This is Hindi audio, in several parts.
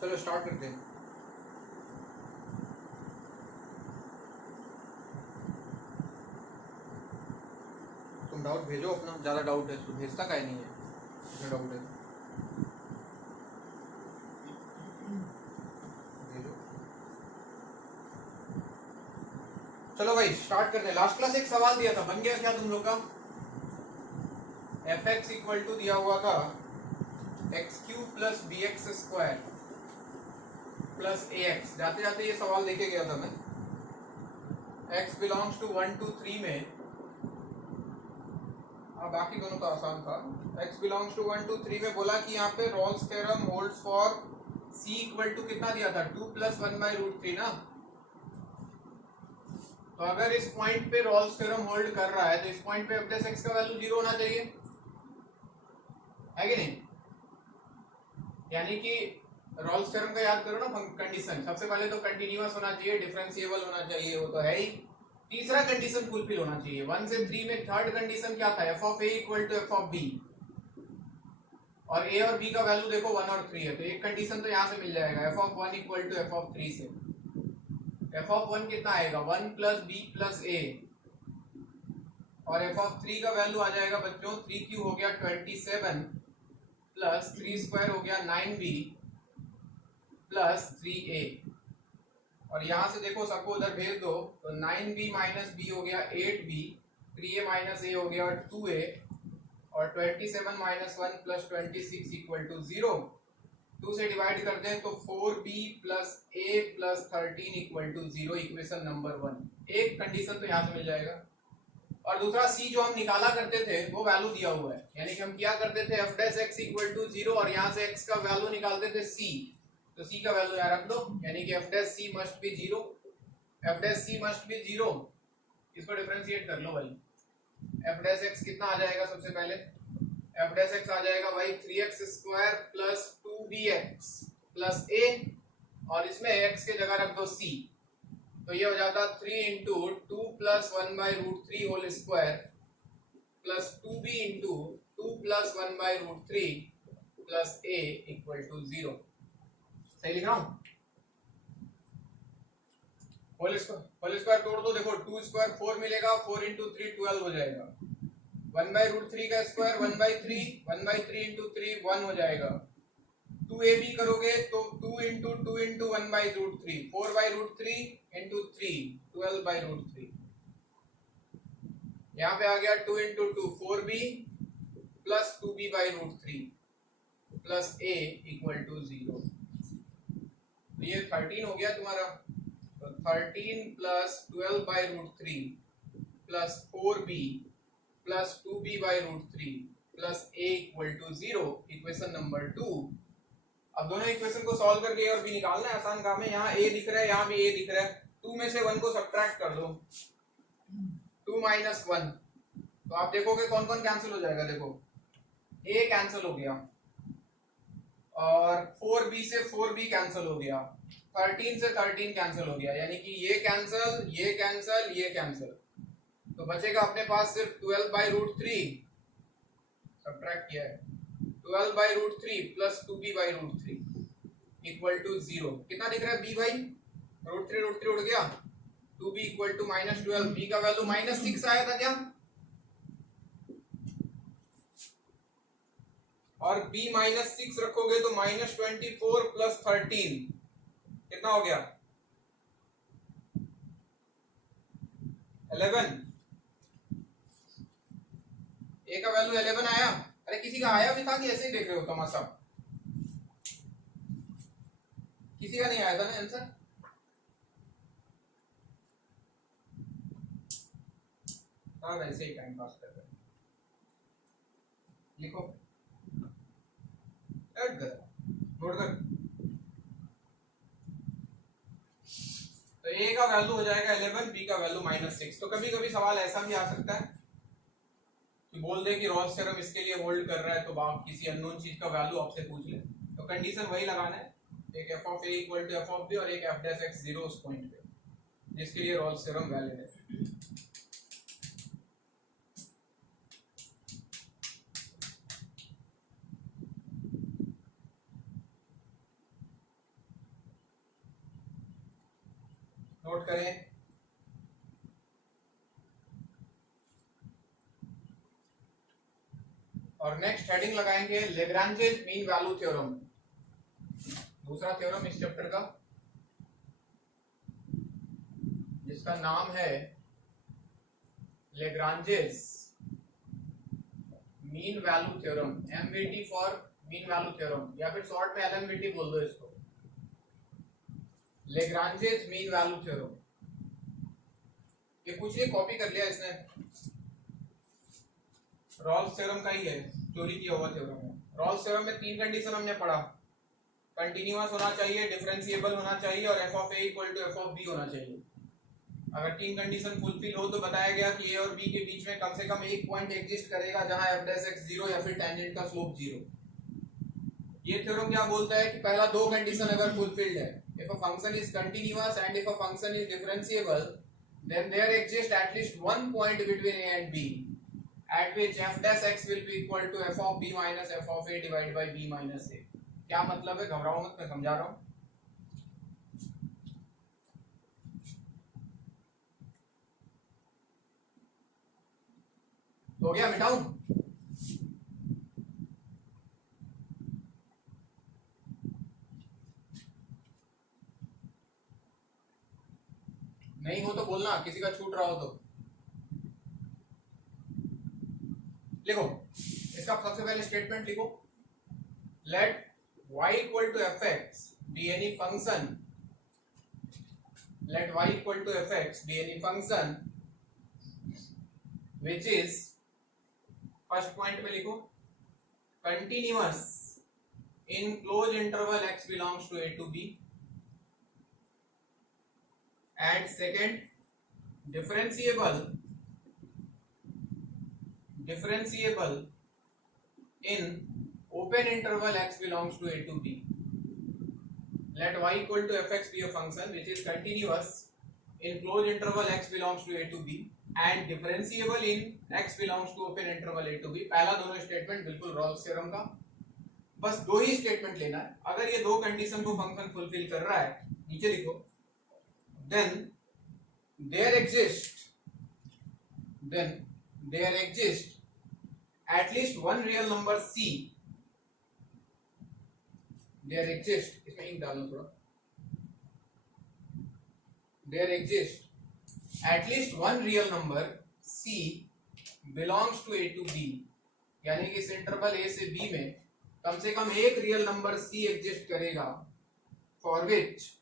चलो स्टार्ट करते हैं। तुम डाउट भेजो अपना, ज़्यादा डाउट है तो भेजता काहे नहीं है, इतना डाउट है भेजो। चलो भाई स्टार्ट करते हैं। लास्ट क्लास एक सवाल दिया था, बन गया क्या तुम लोग का? एफ एक्स इक्वल टू दिया हुआ था X cube plus B X square plus A X. जाते जाते ये सवाल लेके गया था मैं। एक्स बिलोंग्स टू 1 to 3 में, बाकी दोनों तो आसान था। x बिलोंग्स टू 1 to 3 में बोला कि यहाँ पे Rolle's theorem holds for c equal to कितना दिया था, 2 + 1/√3 ना। तो अगर इस पॉइंट पे रॉल्स थ्योरम होल्ड कर रहा है तो इस पॉइंट पे f + x का वैल्यू 0 होना चाहिए, है कि नहीं? यानी कि रॉल्स थ्योरम का याद करो ना कंडीशन। सबसे पहले तो कंटिन्यूअस होना चाहिए, डिफरेंशिएबल होना चाहिए, वो तो है ही। तीसरा कंडीशन फुलफिल होना चाहिए। 1 से 3 में थर्ड कंडीशन क्या था, f of a equal to f of b, और a और b का वैल्यू देखो 1 और 3 है, तो एक कंडीशन तो यहाँ से मिल जाएगा, f of 1 equal to f of 3 से। f ऑफ 1 कितना आएगा, 1 + b + a, और f ऑफ 3 का वैल्यू आ जाएगा बच्चों 3 क्यू हो गया 27 प्लस 3 स्क्वायर हो गया 9b प्लस 3a। और यहाँ से देखो सबको उधर भेज दो, तो 9b माइनस b हो गया 8b, 3a माइनस a हो गया 2a, और 27 माइनस 1 प्लस 26 इक्वल टू 0। 2 से डिवाइड करते हैं तो 4b plus a plus 13 equal to 0, equation number 1। एक कंडीशन तो यहाँ से मिल जाएगा। और दूसरा c जो हम निकाला करते थे वो वैल्यू दिया हुआ है, यानी कि हम क्या करते थे f dash x equal to 0, और यहाँ से x का वैल्यू निकालते थे c, तो c का वैल्यू यहाँ रख दो, यानी कि f dash c must B 0। f dash c must B 0, इसको डिफरेंशिएट कर लो भाई। f डैश x कितना आ जाएगा, सबसे पहले f डैश x आ जाएगा भाई 3x² plus 2bx plus a, और इसमें x के जगह रख दो c, तो ये हो जाता 3 × 2 + 1/√3 whole square plus 2b × 2 + 1/√3 plus a equal to 0। सही लिख रहा हूं? होल स्क्वायर तोड़ दो, देखो 2 स्क्वायर 4 मिलेगा, 4 × 3 12 हो जाएगा, 1/√3 का स्क्वायर 1/3, 1/3 × 3 1 हो जाएगा। 2ab करोगे तो 2 × 2 × 1/√3, 4/√3 × 3 12/√3। यहाँ पे आ गया 2 × 2 4b plus 2b/√3 plus a equal to 0। तो ये 13 हो गया तुम्हारा, तो 13 plus 12/√3 plus 4b plus 2b/√3 plus a equal to 0, equation number 2। अब दोनों इक्वेशन को सॉल्व करके a और b निकालना है, आसान काम है। यहाँ a दिख रहा है, यहाँ भी a दिख रहा है, 2 में से 1 को सब्ट्रैक्ट कर दो, 2 - 1, तो आप देखोगे कौन कौन कैंसिल हो जाएगा। देखो a कैंसिल हो गया, और 4b से 4b कैंसिल हो गया, 13 से 13 कैंसिल हो गया, यानी कि ये कैंसिल, ये कैंसिल, ये कैंसिल, तो बचेगा अपने पास सिर्फ 12/√3 सब्ट्रैक्ट किया है, 12/√3 प्लस 2b/√3 इक्वल टू 0। कितना दिख रहा है b भाई, √3 उड़ गया, 2b इक्वल टू -12। b का वैल्यू -6 आया था क्या, और b -6 रखोगे तो -24 प्लस 13 कितना हो गया, 11। a का वैल्यू 11 आया। अरे किसी का आया भी था कि ऐसे ही देख रहे हो तमाशा? किसी का नहीं आया था ना आंसर? हाँ वैसे ही टाइम पास कर रहे हैं। लिखो नोट कर। तो a का वैल्यू हो जाएगा 11, b का वैल्यू -6। तो कभी कभी सवाल ऐसा भी आ सकता है कि बोल दे कि रॉल्स थ्योरम इसके लिए होल्ड कर रहा है, तो आप किसी अननोन चीज का वैल्यू आपसे पूछ ले, तो कंडीशन वही लगाना है, एक f of a equal to f of b और एक f डैश x 0 उस पॉइंट पे जिसके लिए रॉल्स थ्योरम वैलिड है। नोट करें। और नेक्स्ट हेडिंग लगाएंगे लेग्रांजेस मीन वैल्यू थ्योरम, दूसरा थ्योरम इस चैप्टर का, जिसका नाम है Lagrange's mean value theorem, MVT for mean value theorem, या फिर शॉर्ट में एलएमवीटी बोल दो इसको, लेग्रांजेस मीन वैल्यू थ्योरम। ये कुछ नहीं कॉपी कर लिया इसने, रॉल्स थ्योरम का ही है, चोरी किया हुआ थ्योरम है। रॉल्स थ्योरम में तीन कंडीशन हमने पढ़ा, कंटीन्यूअस होना चाहिए, डिफरेंशिएबल होना चाहिए और f of a equal to F of b होना चाहिए। अगर तीन कंडीशन फुलफिल हो तो बताया गया कि ए और बी के बीच में कम से कम एक पॉइंट एग्जिस्ट करेगा जहां एफ डैश एक्स 0 या फिर टेंजेंट का स्लोप 0। ये थ्योरम क्या बोलता है कि पहला दो कंडीशन अगर फुलफिल्ड है, if a function is continuous and if a function is differentiable, then there exists at least one point between a and b at which f dash x will be equal to f of b minus f of a divided by b minus a। क्या मतलब है, घबराओ मत, मैं समझा रहा हूं। हो गया, मिटाऊं? नहीं हो तो बोलना, किसी का छूट रहा हो तो। लिखो इसका सबसे पहले स्टेटमेंट लिखो, let y equal to f x be any function, let y equal to fx be any function which is, first point में लिखो, continuous in closed interval x belongs to a to b, and second, differentiable in open interval x belongs to a to b। Let y equal to fx be a function which is continuous in closed interval x belongs to a to b and differentiable in x belongs to open interval a to b। पहला दोनों स्टेटमेंट बिल्कुल रॉल्स थ्योरम का, बस दो ही स्टेटमेंट लेना है। अगर ये दो कंडीशन को फंक्शन फुलफिल कर रहा है, नीचे लिखो, then there exists at least one real number c, there exists, इसमें इंक डालना थोड़ा, there exists at least one real number c belongs to a to b, यानी कि इस इंटरवल a से b में कम से कम एक रियल नंबर c एग्जिस्ट करेगा, for which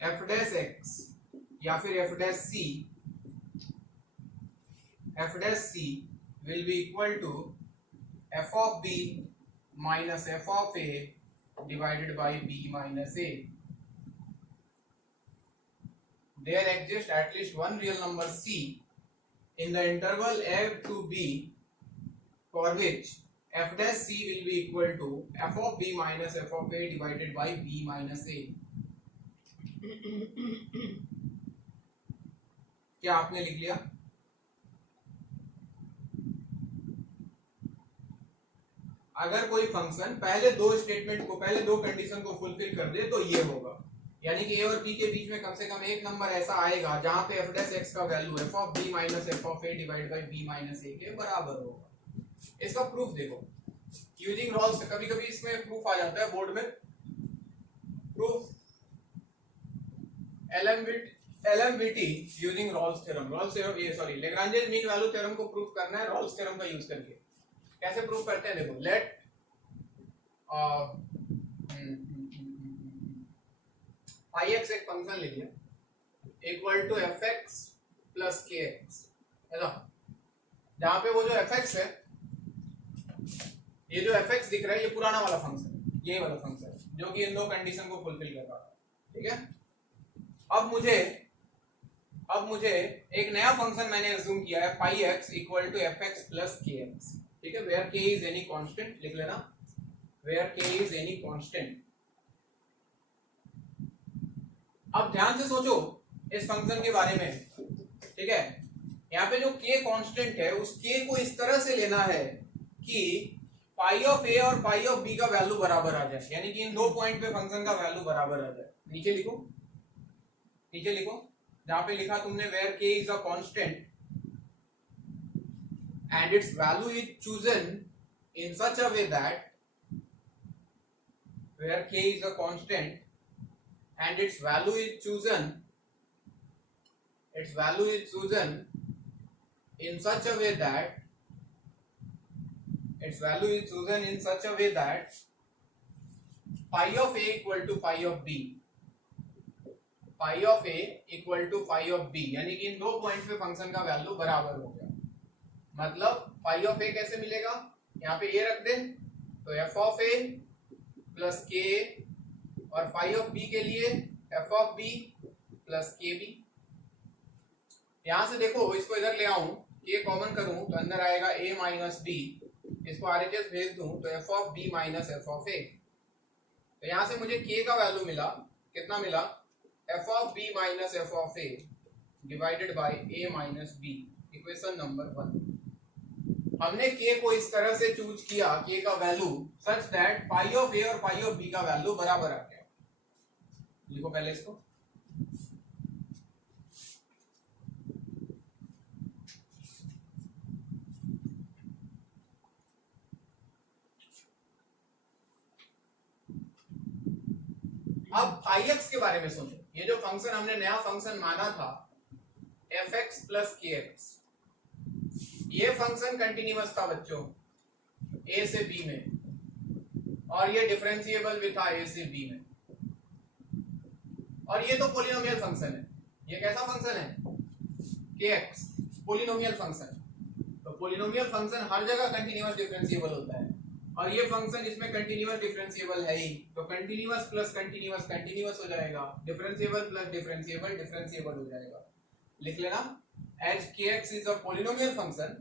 f dash x या फिर f dash c will be equal to f of b minus f of a divided by b minus a। There exists at least one real number c in the interval a to b for which f dash c will be equal to f of b minus f of a divided by b minus a। क्या आपने लिख लिया? अगर कोई फंक्शन पहले दो स्टेटमेंट को, पहले दो कंडीशन को फुलफिल कर दे तो ये होगा, यानी कि a और b के बीच में कम से कम एक नंबर ऐसा आएगा जहां पे f dash x का value f of b minus f of a divided by b minus a के बराबर होगा। इसका प्रूफ देखो, यूजिंग रॉल्स, कभी कभी इसमें प्रूफ आ जाता है बोर्ड में, proof LMVT using Rolle's theorem, Lagrange's mean value theorem को प्रूफ करना है रॉल्स थ्योरम का यूज करके। कैसे प्रूफ करते हैं देखो, लेट फाई एक्स एक फंक्शन ले लिया equal to f x plus k x, है ना, जहां पे वो जो एफ एक्स है, ये जो एफ एक्स दिख रहा है ये पुराना वाला फंक्शन, ये वाला फंक्शन जो कि इन दो कंडीशन को फुलफिल कर रहा है, ठीक है। अब मुझे एक नया फंक्शन मैंने अज्यूम किया है phi x equal to f x plus k x, ठीक है, वेयर के इज एनी कांस्टेंट, लिख लेना, वेयर के इज एनी कांस्टेंट। अब ध्यान से सोचो इस फंक्शन के बारे में, ठीक है, यहाँ पे जो k कांस्टेंट है उस k को इस तरह से लेना है कि पाई ऑफ ए और पाई ऑफ बी का वैल्यू बराबर आ जाए, यानी कि इन दो पॉइंट पे फंक्शन का वैल्यू बराबर आ जाए। नीचे लिखो, नीचे लिखो जहां पे लिखा तुमने वेयर के is a constant and its value is chosen in such a way that where k is a constant and its value is chosen in such a way that phi of a equal to phi of b, phi of a equal to phi of b, यानी कि इन दो पॉइंट पे फंक्शन का वैल्यू बराबर हो गया। मतलब फाई ऑफ ए कैसे मिलेगा, यहाँ पे ए रख दे तो एफ ऑफ ए प्लस के, और फाई ऑफ बी के लिए एफ ऑफ बी प्लस के बी। यहां से देखो इसको इधर ले आऊं, के कॉमन करूं तो अंदर आएगा ए माइनस बी, इसको आरएचएस भेज दूं तो F of B minus F of A. तो यहां से मुझे के का वैल्यू मिला, कितना मिला, f of B minus F of A divided by a minus b, equation number 1। हमने के को इस तरह से चूज किया, के का value such that pi of A और पाई ऑफ बी का वैल्यू बराबर आ गया। लिखो पहले इसको, अब फाई एक्स के बारे में सोचो। ये जो फंक्शन हमने नया फंक्शन माना था F x plus k x, ये फंक्शन कंटिन्यूअस था बच्चों ए से बी में, और ये डिफरेंशिएबल भी था ए से बी में, और ये तो पोलिनोमियल फंक्शन है। ये कैसा फंक्शन है, के एक्स, पोलिनोमियल फंक्शन। तो पोलिनोमियल फंक्शन हर जगह कंटिन्यूअस डिफरेंशिएबल होता है, और ये फंक्शन इसमें कंटिन्यूअस डिफरेंशिएबल है ही, तो कंटिन्यूअस प्लस कंटिन्यूअस कंटिन्यूअस हो जाएगा, डिफरेंशिएबल प्लस डिफरेंशिएबल डिफरेंशिएबल हो जाएगा। लिख लेना, as kx is a polynomial function,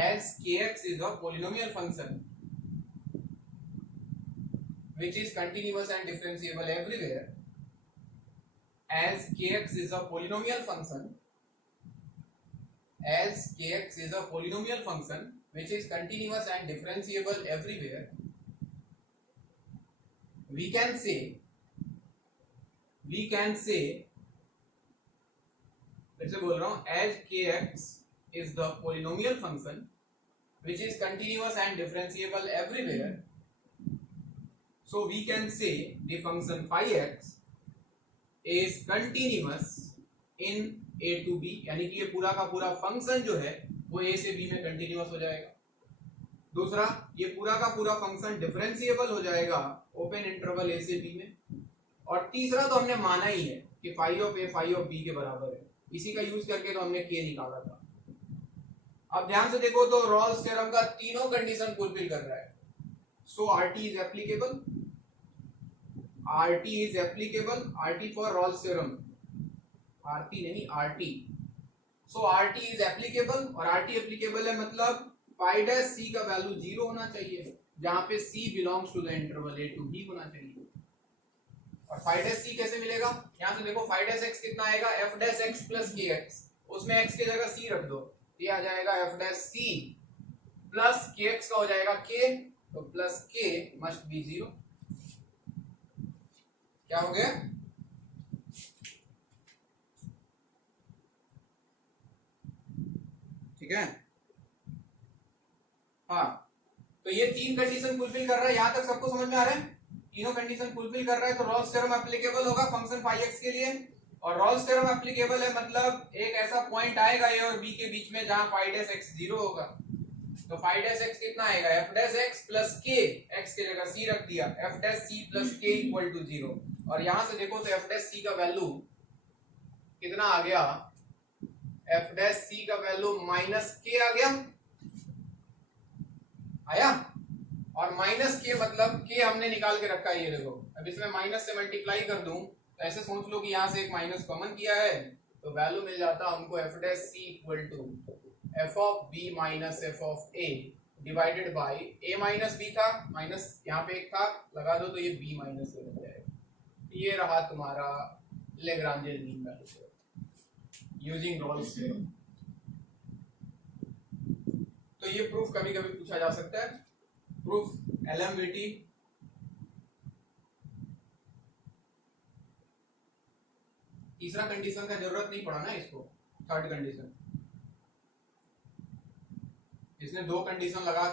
as kx is a polynomial function which is continuous and differentiable everywhere, as kx is a polynomial function, as kx is a polynomial function which is continuous and differentiable everywhere, we can say फिर से बोल रहा हूं, as kx is the polynomial function which is continuous and differentiable everywhere, so we can say the function phi x is continuous in a to b, यानी कि ये पूरा का पूरा फंक्शन जो है वो a से b में कंटिन्यूअस हो जाएगा। दूसरा, ये पूरा का पूरा फंक्शन डिफरेंशिएबल हो जाएगा ओपन इंटरवल a से b में। और तीसरा तो हमने माना ही है कि phi of a phi of b के बराबर है, इसी का यूज करके तो हमने के निकाला था। अब ध्यान से देखो तो रॉल्स थ्योरम का तीनों कंडीशन फुलफिल कर रहा है। So RT is applicable, RT is applicable, RT for Rolle's theorem, RT नहीं RT. So RT is applicable, और आरटी एप्लीकेबल है मतलब फाई डैश सी का वैल्यू 0 होना चाहिए, जहां पे C belongs to the interval A to B होना चाहिए। और फाई डैश सी कैसे मिलेगा, यहां से देखो फाई डैश एक्स कितना आएगा, F dash x plus k x, उसमें एक्स की जगह सी रख दो, ये आ जाएगा F dash C plus k x का हो जाएगा के, तो प्लस के मस्ट बी 0। क्या हो गया, ठीक है। हाँ, तो ये तीन कंडीशन फुलफिल कर रहा है, यहां तक सबको समझ में आ रहा है। तीनों कंडीशन फुलफिल कर रहा है तो रॉल्स थ्योरम एप्लीकेबल होगा फंक्शन फाई एक्स के लिए। और रॉल्स थ्योरम एप्लीकेबल है मतलब एक ऐसा पॉइंट आएगा ए और बी के बीच में जहां फाई डैश एक्स 0 होगा। तो फाई डैश एक्स कितना आएगा, F dash x plus k, x की जगह सी रख दिया, एफ डैश सी प्लस के इक्वल टू 0। और यहां से देखो तो एफ डैश सी का वैल्यू कितना आ गया, एफ डैश सी का वैल्यू माइनस के आ गया, आया। और माइनस के मतलब के हमने निकाल के रखा है, ये देखो। अब इसमें माइनस से मल्टीप्लाई कर दूं तो ऐसे सोच लो कि यहां से एक माइनस कॉमन किया है तो वैल्यू मिल जाता हमको f dash c equal to F of B minus F of A divided by a minus b था, माइनस यहाँ पे एक था लगा दो तो ये बी माइनस ए बन जाएगा। ये रहा तुम्हारा Lagrange mean value using Rolle's theorem. तो ये प्रूफ कभी कभी पूछा जा सकता है, प्रूफ LMVT तीसरा कंडीशन का जरूरत नहीं पड़ा ना इसको, थर्ड कंडीशन इसने दो कंडीशन लगा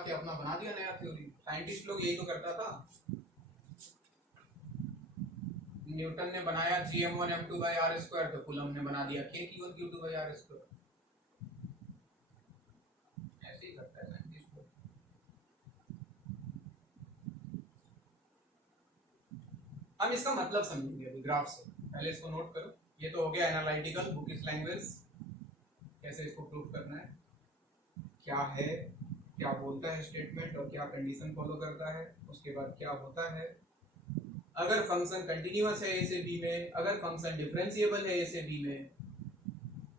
के अपना बना दिया नया थ्योरी। साइंटिस्ट लोग यही तो करता था। न्यूटन ने बनाया Gm1m2/r², तो कूलम ने बना दिया K/Q1Q2/r²। ऐसे ही करता है साइंटिस्ट लोग। हम इसका मतलब समझेंगे अभी ग्राफ से, पहले इसको नोट करो। ये तो हो गया एनालिटिकल बुकिश लैंग्वेज, कैसे इसको प्रूफ करना है, क्या है, क्या बोलता है स्टेटमेंट और क्या कंडीशन फॉलो करता है, उसके बाद क्या होता है। अगर फंक्शन कंटिन्यूअस है ए से बी में, अगर फंक्शन डिफरेंशिएबल है ए से बी में,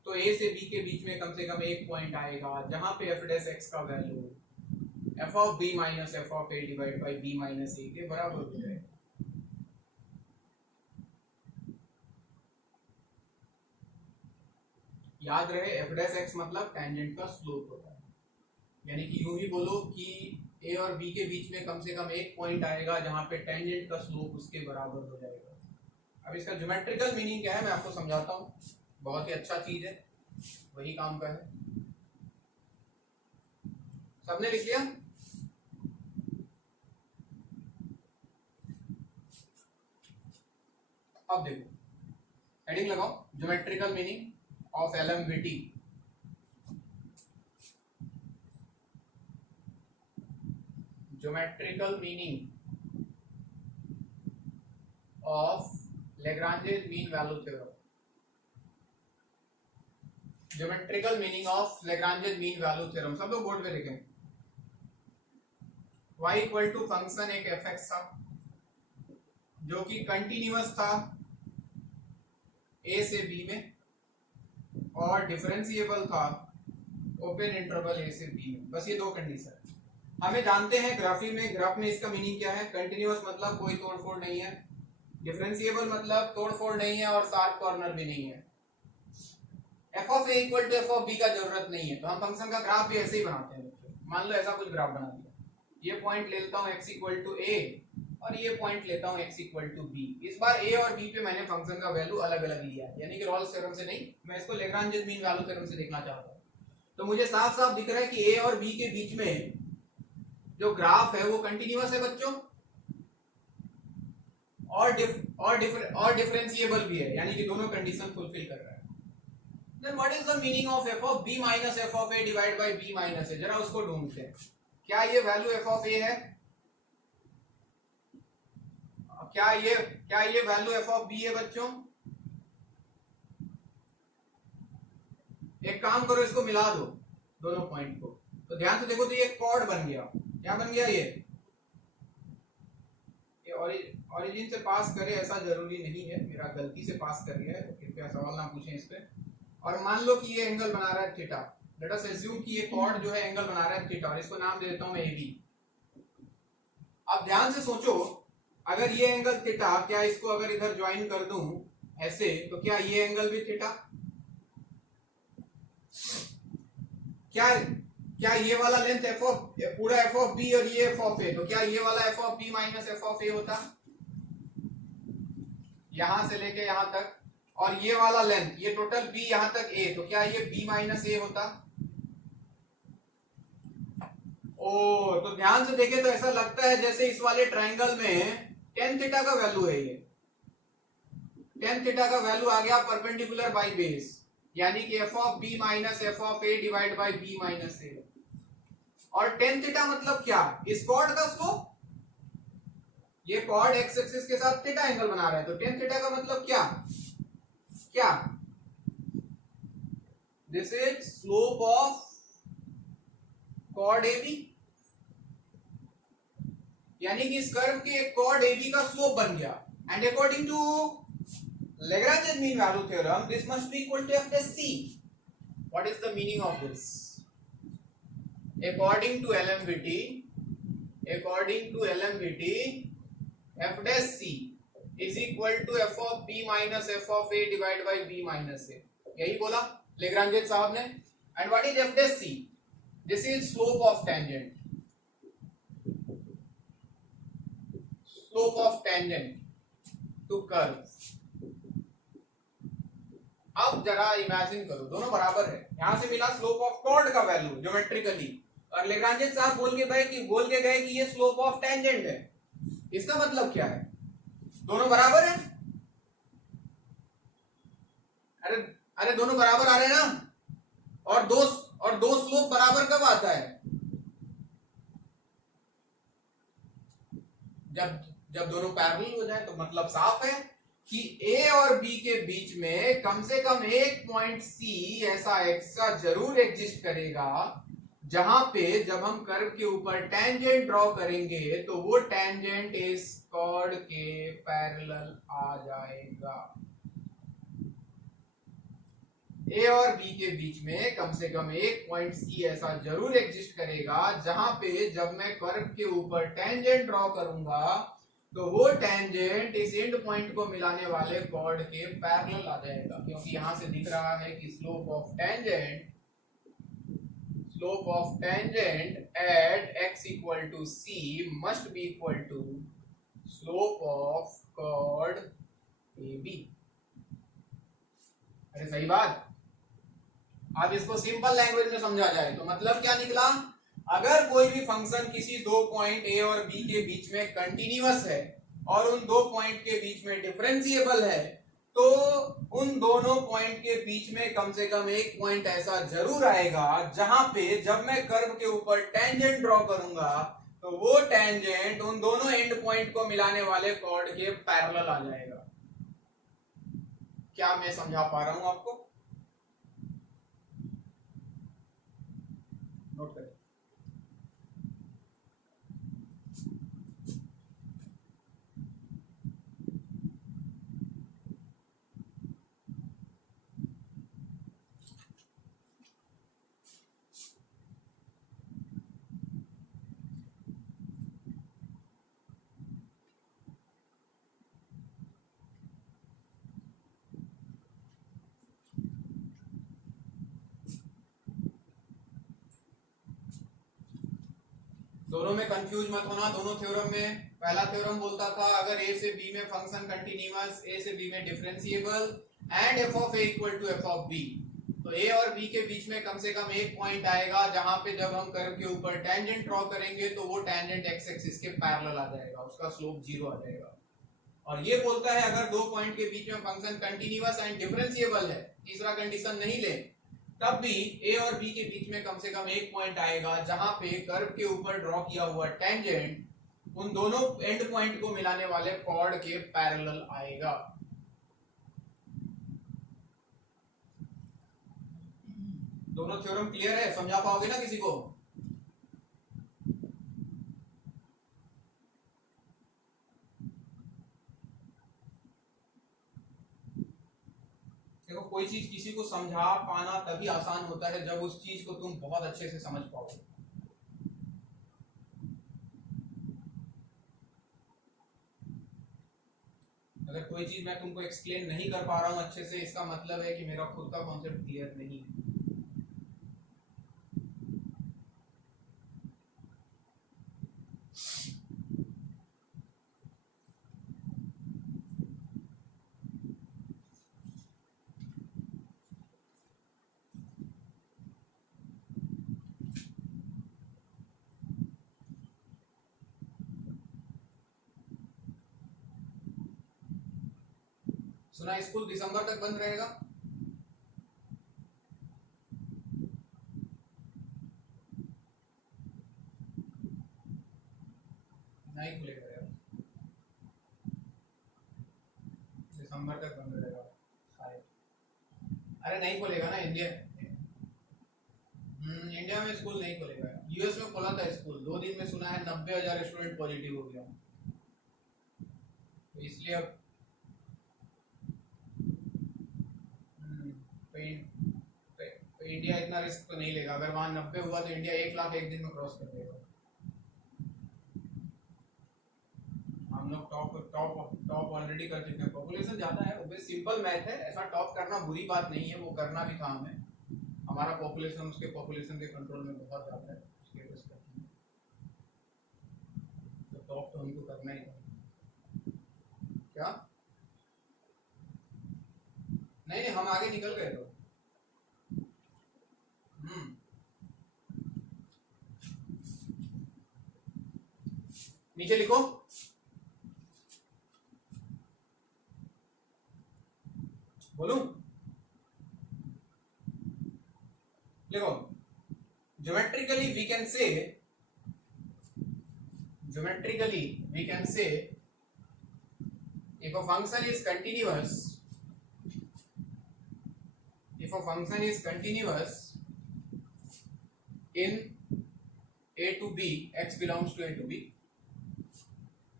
तो ए से बी के बीच में कम से कम एक पॉइंट आएगा जहां पे f' का value f(b - f(a) divide by b - a के बराबर हो जाएगा। याद रहे f' मतलब टेंजेंट का स्लोप होता है, यानी कि यूं ही बोलो कि ए और बी के बीच में कम से कम एक पॉइंट आएगा जहां पे टेंजेंट का स्लोप उसके बराबर हो जाएगा। अब इसका ज्योमेट्रिकल मीनिंग क्या है मैं आपको समझाता हूँ, बहुत ही अच्छा चीज है, वही काम का है। सबने लिख लिया? अब देखो हेडिंग लगाओ, geometrical meaning of LMVT। Geometrical meaning of Lagrange's mean value theorem. Geometrical meaning of Lagrange's mean value theorem सब लोग बोर्ड पे लिखें। y इक्वल टू फंक्शन एक fx था जो कि कंटिन्यूअस था a से b में और डिफरेंशिएबल था ओपन इंटरवल a से b में। बस ये दो कंडीशन हमें जानते हैं। ग्राफ में इसका मीनिंग क्या है? कंटिन्यूअस मतलब कोई तोड़फोड़ नहीं है, डिफरेंशिएबल मतलब तोड़फोड़ नहीं है और शार्प कॉर्नर भी नहीं है। f of a equal to f of b का जरूरत नहीं है, तो हम फंक्शन का ग्राफ भी ऐसे ही बनाते हैं। मान लो ऐसा कुछ ग्राफ बना दिया, ये पॉइंट ले लेता हूँ x इक्वल टू a और ये पॉइंट लेता हूँ x इक्वल टू b। इस बार a और b पे मैंने फंक्शन का वैल्यू अलग अलग लिया है, यानी कि रॉल्स थ्योरम से नहीं, मैं इसको लैग्रांजेस मीन वैल्यू थ्योरम से देखना चाहता हूँ। तो मुझे साफ साफ दिख रहा है कि a और b के बीच में जो ग्राफ है वो कंटिन्यूअस है बच्चों, और डिफरेंशिएबल भी है, यानी कि दोनों कंडीशन फुलफिल कर रहा है। Then what is the meaning of f of b minus f of a divide by b minus a? जरा उसको ढूंढते हैं। क्या ये वैल्यू f ऑफ a है? क्या ये वैल्यू f ऑफ b है बच्चों? एक काम करो, इसको मिला दो दोनों पॉइंट को, तो ध्यान से देखो तो ये कॉर्ड बन गया। क्या बन गया? ये ओरिजिन से पास करे ऐसा जरूरी नहीं है, मेरा गलती से पास कर गया है, तो कृपया सवाल ना पूछें इस पे। और मान लो कि ये एंगल बना रहा है थीटा, लेट अस अज्यूम कि ये कॉर्ड जो है एंगल बना रहा है थीटा, और इसको नाम दे देता हूं मैं AB। अब ध्यान से सोचो, अगर ये एंगल थीटा, क्या इसको अगर इधर ज्वाइन कर दूं ऐसे, तो क्या ये एंगल भी थीटा? क्या ये वाला लेंथ पूरा f ऑफ b और ये f ऑफ a, तो क्या ये वाला f of b minus f of a होता यहां से लेके यहां तक, और ये वाला लेंथ ये टोटल b यहां तक a, तो क्या ये b माइनस a होता? ओ, तो ध्यान से देखें तो ऐसा लगता है जैसे इस वाले ट्रायंगल में tan थीटा का वैल्यू है, ये tan थीटा का वैल्यू आ गया परपेंडिकुलर बाय बेस, यानी कि f of b minus f of a divide by b minus a। और tan थीटा मतलब क्या? इस कॉर्ड का स्लोप, ये कॉर्ड x एक्सिस के साथ थीटा एंगल बना रहा है, तो tan थीटा का मतलब क्या? This is slope of chord AB, यानी कि इस कर्व के कॉर्ड AB का स्लोप बन गया। And according to Lagrange's mean value theorem, this must be equal to f dash c. What is the meaning of this? According to LMVT, f dash c is equal to f of b minus f of a divided by b minus a. यही बोला, लेग्रांजे साहब ने। And what is f dash c? This is slope of tangent, slope of tangent to curve. अब जरा इमेजिन करो, दोनों बराबर है, यहां से मिला स्लोप ऑफ कॉर्ड का वैल्यू ज्योमेट्रिकली, और लेग्रांजे साहब बोल के गए कि ये स्लोप ऑफ टेंजेंट है। इसका मतलब क्या है? दोनों बराबर है। अरे अरे दोनों बराबर आ रहे हैं ना, और दो स्लोप बराबर कब आता है? जब जब दोनों पैरेलल हो जाए। तो मतलब साफ है कि ए और बी के बीच में कम से कम एक पॉइंट सी ऐसा एक्स्ट्रा जरूर एग्जिस्ट करेगा, जहां पे जब हम कर्व के ऊपर टेंजेंट ड्रॉ करेंगे तो वो टेंजेंट इस कॉर्ड के पैरेलल आ जाएगा। ए और बी के बीच में कम से कम एक पॉइंट सी ऐसा जरूर एग्जिस्ट करेगा, जहां पे जब मैं कर्व के ऊपर टेंजेंट ड्रॉ करूंगा तो वो टेंजेंट इस एंड पॉइंट को मिलाने वाले कॉर्ड के पैरेलल आ जाएगा। क्योंकि यहां से दिख रहा है कि slope of tangent at x equal to c must be equal to slope of chord AB। अरे सही बात। अब इसको सिंपल लैंग्वेज में समझा जाए तो मतलब क्या निकला? अगर कोई भी फंक्शन किसी दो पॉइंट ए और बी के बीच में कंटिन्यूअस है और उन दो पॉइंट के बीच में डिफरेंशिएबल है, तो उन दोनों पॉइंट के बीच में कम से कम एक पॉइंट ऐसा जरूर आएगा जहां पे जब मैं कर्व के ऊपर टेंजेंट ड्रॉ करूंगा तो वो टेंजेंट उन दोनों एंड पॉइंट को मिलाने वाले कॉर्ड के पैरेलल आ जाएगा। क्या मैं समझा पा रहा हूं आपको? नोट करें। दोनों में कंफ्यूज मत होना। दोनों थ्योरम में पहला थ्योरम बोलता था अगर ए से बी में फंक्शन कंटिन्यूअस, ए से बी में differentiable and f of a equal to F of b, तो ए और बी के बीच में कम से कम एक पॉइंट आएगा जहां पे जब हम कर्व के ऊपर टेंजेंट ड्रॉ करेंगे तो वो टेंजेंट एक्स एक्सिस के पैरेलल आ जाएगा, उसका स्लोप 0 आ जाएगा। और ये बोलता है अगर दो पॉइंट के बीच में फंक्शन कंटिन्यूअस एंड डिफरेंशिएबल है, तीसरा कंडीशन नहीं ले, तब भी ए और बी के बीच में कम से कम एक पॉइंट आएगा जहां पे कर्व के ऊपर ड्रॉ किया हुआ टेंजेंट उन दोनों एंड पॉइंट को मिलाने वाले कॉर्ड के पैरेलल आएगा। दोनों थ्योरम क्लियर है? समझा पाओगे ना किसी को? देखो, कोई चीज किसी को समझा पाना तभी आसान होता है जब उस चीज को तुम बहुत अच्छे से समझ पाओगे। अगर कोई चीज मैं तुमको एक्सप्लेन नहीं कर पा रहा हूं अच्छे से, इसका मतलब है कि मेरा खुद का कॉन्सेप्ट क्लियर नहीं है। सुना स्कूल दिसंबर तक बंद रहेगा? नहीं खुलेगा यार, दिसंबर तक बंद रहेगा शायद। अरे नहीं खुलेगा ना इंडिया। इंडिया में स्कूल नहीं खुलेगा। यूएस में खुला था स्कूल, 2 दिन में सुना है 90,000 स्टूडेंट पॉजिटिव हो गया, तो इसलिए अब तो इंडिया इतना रिस्क तो नहीं लेगा। अगर वहां 90 हुआ तो इंडिया 1 लाख एक दिन में क्रॉस कर देगा। हम लोग टॉप टॉप टॉप ऑलरेडी कर चुके हैं, पॉपुलेशन ज्यादा है, वो सिंपल मैथ है, ऐसा टॉप करना बुरी बात नहीं है, वो करना भी काम है, हमारा पॉपुलेशन उसके पॉपुलेशन के कंट्रोल में बहुत ज्यादा है, उसके वजह से तो टॉप तो हमको करना ही है। क्या नहीं नहीं, हम आगे निकल गए तो नीचे लिखो, बोलूं, देखो geometrically we can say if a function is continuous in a to b, x belongs to a to b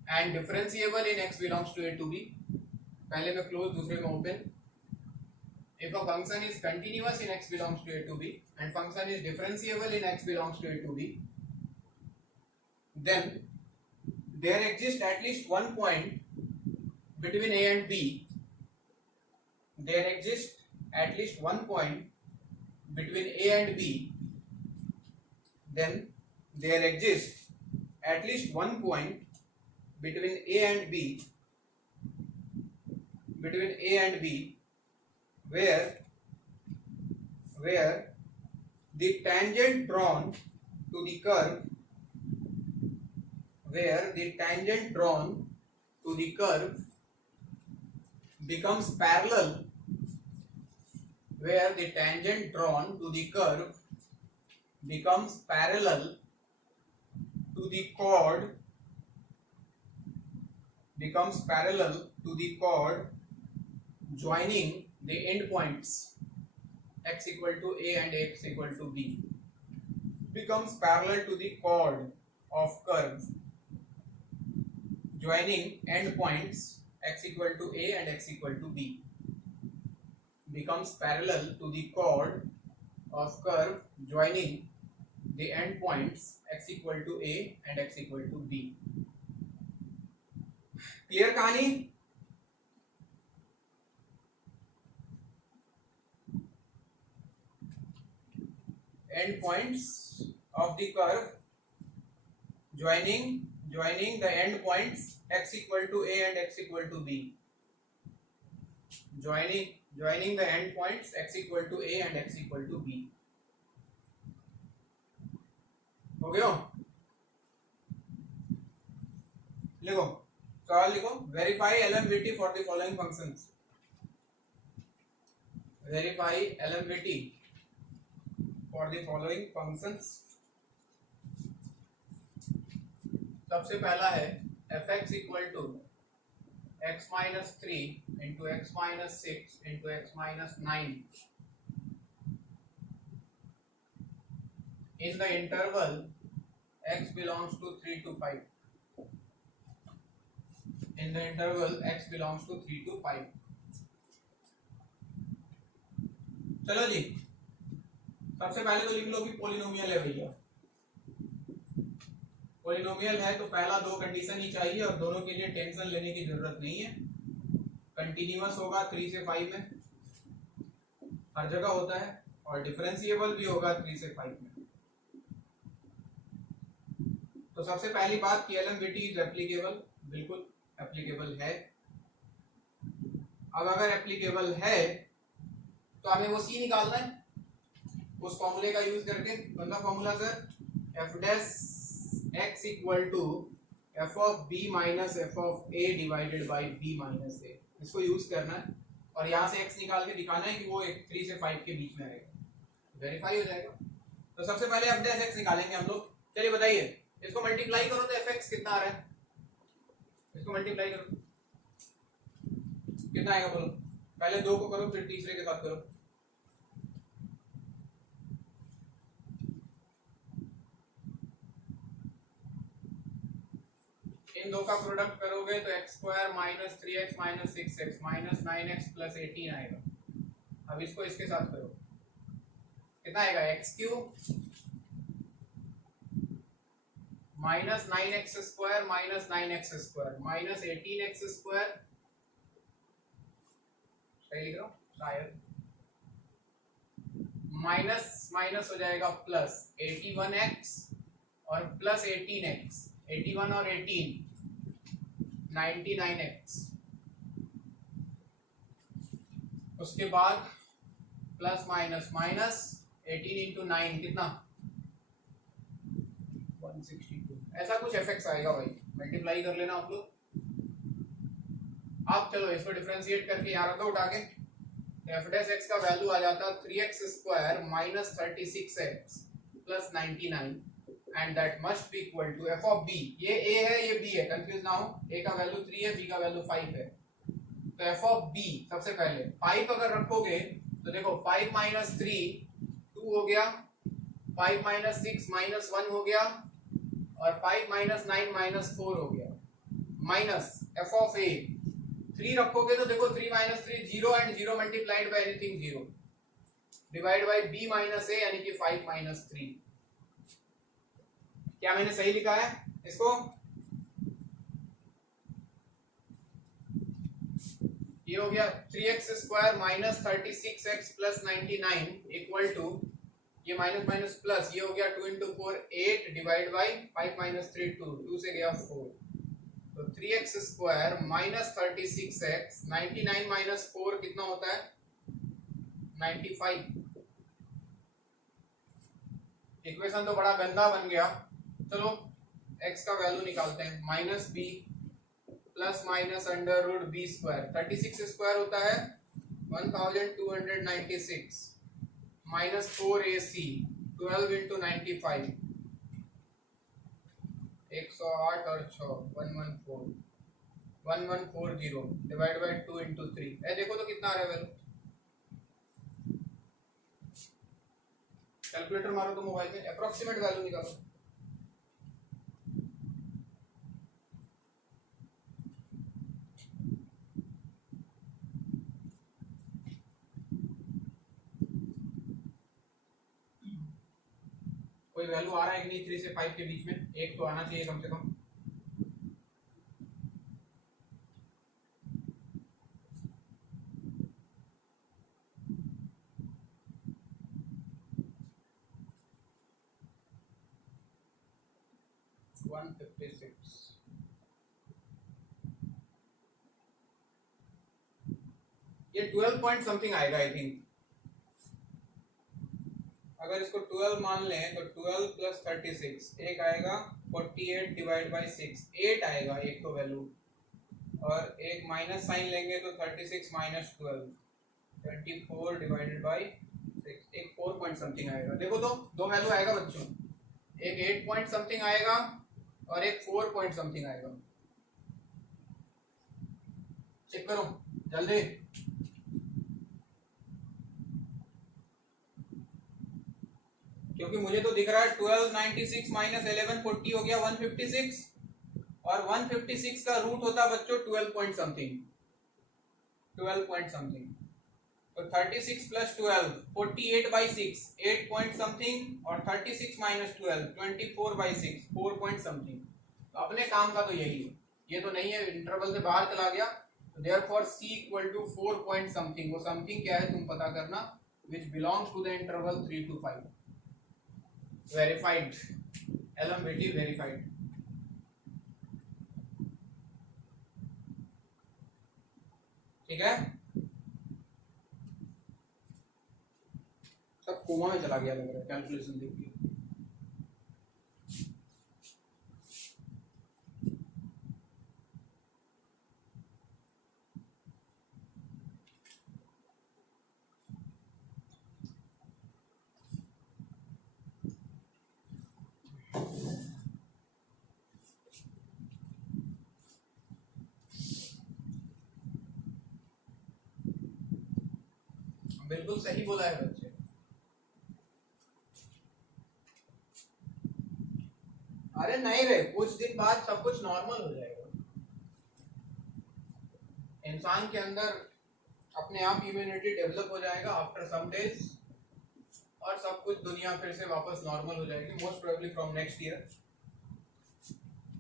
and differentiable in x belongs to a to b, पहले में क्लोज दूसरे में open, if a function is continuous in x belongs to a to b and function is differentiable in x belongs to a to b, then there exists at least one point between a and b, then there exists at least one point between a and b, where the tangent drawn to the curve becomes parallel to the chord joining the endpoints x equal to a and x equal to b, becomes parallel to the chord of curve joining endpoints x equal to a and x equal to b, becomes parallel to the chord of curve joining the endpoints x equal to a and x equal to b. Clear कहानी? Endpoints of the curve joining the endpoints x equal to a and x equal to b, joining the endpoints x equal to a and x equal to b. हो गया? लिखो, सवाल लिखो, verify LMVT for the following functions. Verify LMVT for the following functions. सबसे पहला है fx equal to x minus 3 into x minus 6 into x minus 9 in the interval x belongs to 3 to 5. In the interval x belongs to 3 to 5. चलो जी, सबसे पहले तो लिख लो कि पॉलिनोमियल है भैया, पॉलिनोमियल है तो पहला दो कंडीशन ही चाहिए और दोनों के लिए टेंशन लेने की जरूरत नहीं है, कंटिन्यूअस होगा 3 से 5 में, हर जगह होता है, और डिफरेंशिएबल भी होगा 3 से 5 में। तो सबसे पहली बात कि LMVT इज एप्लीकेबल, बिल्कुल एप्लीकेबल है। अब अगर एप्लीकेबल है तो हमें वो सी निकालना है उस फॉर्मूले का यूज करके। कौन सा formula sir? F dash X equal to F of B minus F of A divided by B minus A, इसको यूज करना है और यहाँ से एक्स निकाल के दिखाना है कि वो 3 से 5 के बीच में रहेगा, वेरीफाई हो जाएगा। तो सबसे पहले एफ डैश एक्स निकालेंगे हम लोग। चलिए बताइए, इसको मल्टीप्लाई करो तो एफ एक्स कितना आ रहा है, इसको मल्टीप्लाई करो कितना आएगा बोलो। पहले दो को करो फिर तीसरे के साथ करो। इन दो का प्रोडक्ट करोगे तो x square minus 3x minus 6x minus 9x plus 18 आएगा। अब इसको इसके साथ करो, कितना आएगा? X cube minus 9x² minus 9x² minus 18x², सही लिख रहा हूँ शायद, माइनस माइनस हो जाएगा प्लस 81x और प्लस 18x, 81 और 18 99x, उसके बाद प्लस माइनस माइनस 18 इंटू 9 कितना 162, ऐसा कुछ एफएक्स आएगा भाई, मल्टीप्लाई कर लेना आप लोग। अब चलो इसको डिफरेंशिएट करके यहाँ रखो उठा के, एफ डैश एक्स का वैल्यू आ जाता 3x² minus 36x plus 99 and that must be equal to F of b. ये a है ये b है, कंफ्यूज ना हो, a का वैल्यू 3 है, b का वैल्यू 5 है, तो एफ ऑफ b सबसे पहले 5 अगर रखोगे तो देखो 5 माइनस 3 2 हो गया, 5 माइनस 6 माइनस 1 हो गया और 5 माइनस 9 माइनस 4 हो गया, माइनस एफ ऑफ a 3 रखोगे तो देखो 3 minus 3 0 and 0 multiplied by anything 0 divide by b minus a यानी कि 5 माइनस 3। क्या मैंने सही लिखा है इसको? ये हो गया 3x² minus 36x plus 99 equal to, ये माइनस माइनस प्लस, ये हो गया 2 इंटू 4 8 डिवाइड बाई 5 माइनस 3 2 से गया 4, तो 3x² माइनस 36x 99 माइनस 4 कितना होता है 95। इक्वेशन तो बड़ा गंदा बन गया, चलो x का वैल्यू निकालते हैं, minus b plus minus under root b square, 36² होता है 1296 माइनस 4ac 12 इंटू 95 108 और 6 1140 डिवाइड बाय 2 इंटू 3, देखो तो कितना आ रहा है वैल्यू, कैलकुलेटर मारो तो मोबाइल में, अप्रोक्सीमेट वैल्यू निकालो। कोई वैल्यू आ रहा है कि नहीं 3 से 5 के बीच में, एक तो आना चाहिए कम से कम। ये 12 पॉइंट समथिंग आएगा आई थिंक, अगर इसको 12 मान लें तो 12 प्लस 36 एक आएगा 48 डिवाइड बाई 6 8 आएगा एक तो वैल्यू, और एक माइनस साइन लेंगे तो 36 माइनस 12 24 डिवाइडेड बाई 6, एक 4 पॉइंट समथिंग आएगा। देखो तो दो वैल्यू आएगा बच्चों, एक 8 पॉइंट समथिंग आएगा और एक 4 पॉइंट समथिंग आएगा, चेक करो जल्दी। क्योंकि मुझे तो दिख रहा है 1296 माइनस 1140 हो गया 156, और 156 का रूट होता बच्चों 12 पॉइंट समथिंग, 12 पॉइंट समथिंग, तो 36 प्लस 12 48 बाई 6 8 पॉइंट समथिंग, और 36 माइनस 12 24 बाई 6 4 पॉइंट समथिंग। तो अपने काम का तो यही है, ये तो नहीं है इंटरवल से बाहर चला गया, तो therefore c equal to 4 point something, वो समथिंग क्या है तुम पता करना, which belongs to the interval 3 to 5, verified, LMVT verified. ठीक है, सब कोमा में चला गया लग रहा है कैलकुलेशन देख के। बिल्कुल सही बोला है बच्चे, अरे नहीं रे, कुछ दिन बाद सब कुछ नॉर्मल हो जाएगा, इंसान के अंदर अपने आप इम्यूनिटी डेवलप हो जाएगा आफ्टर सम डेज, और सब कुछ दुनिया फिर से वापस नॉर्मल हो जाएगी, most probably from next year.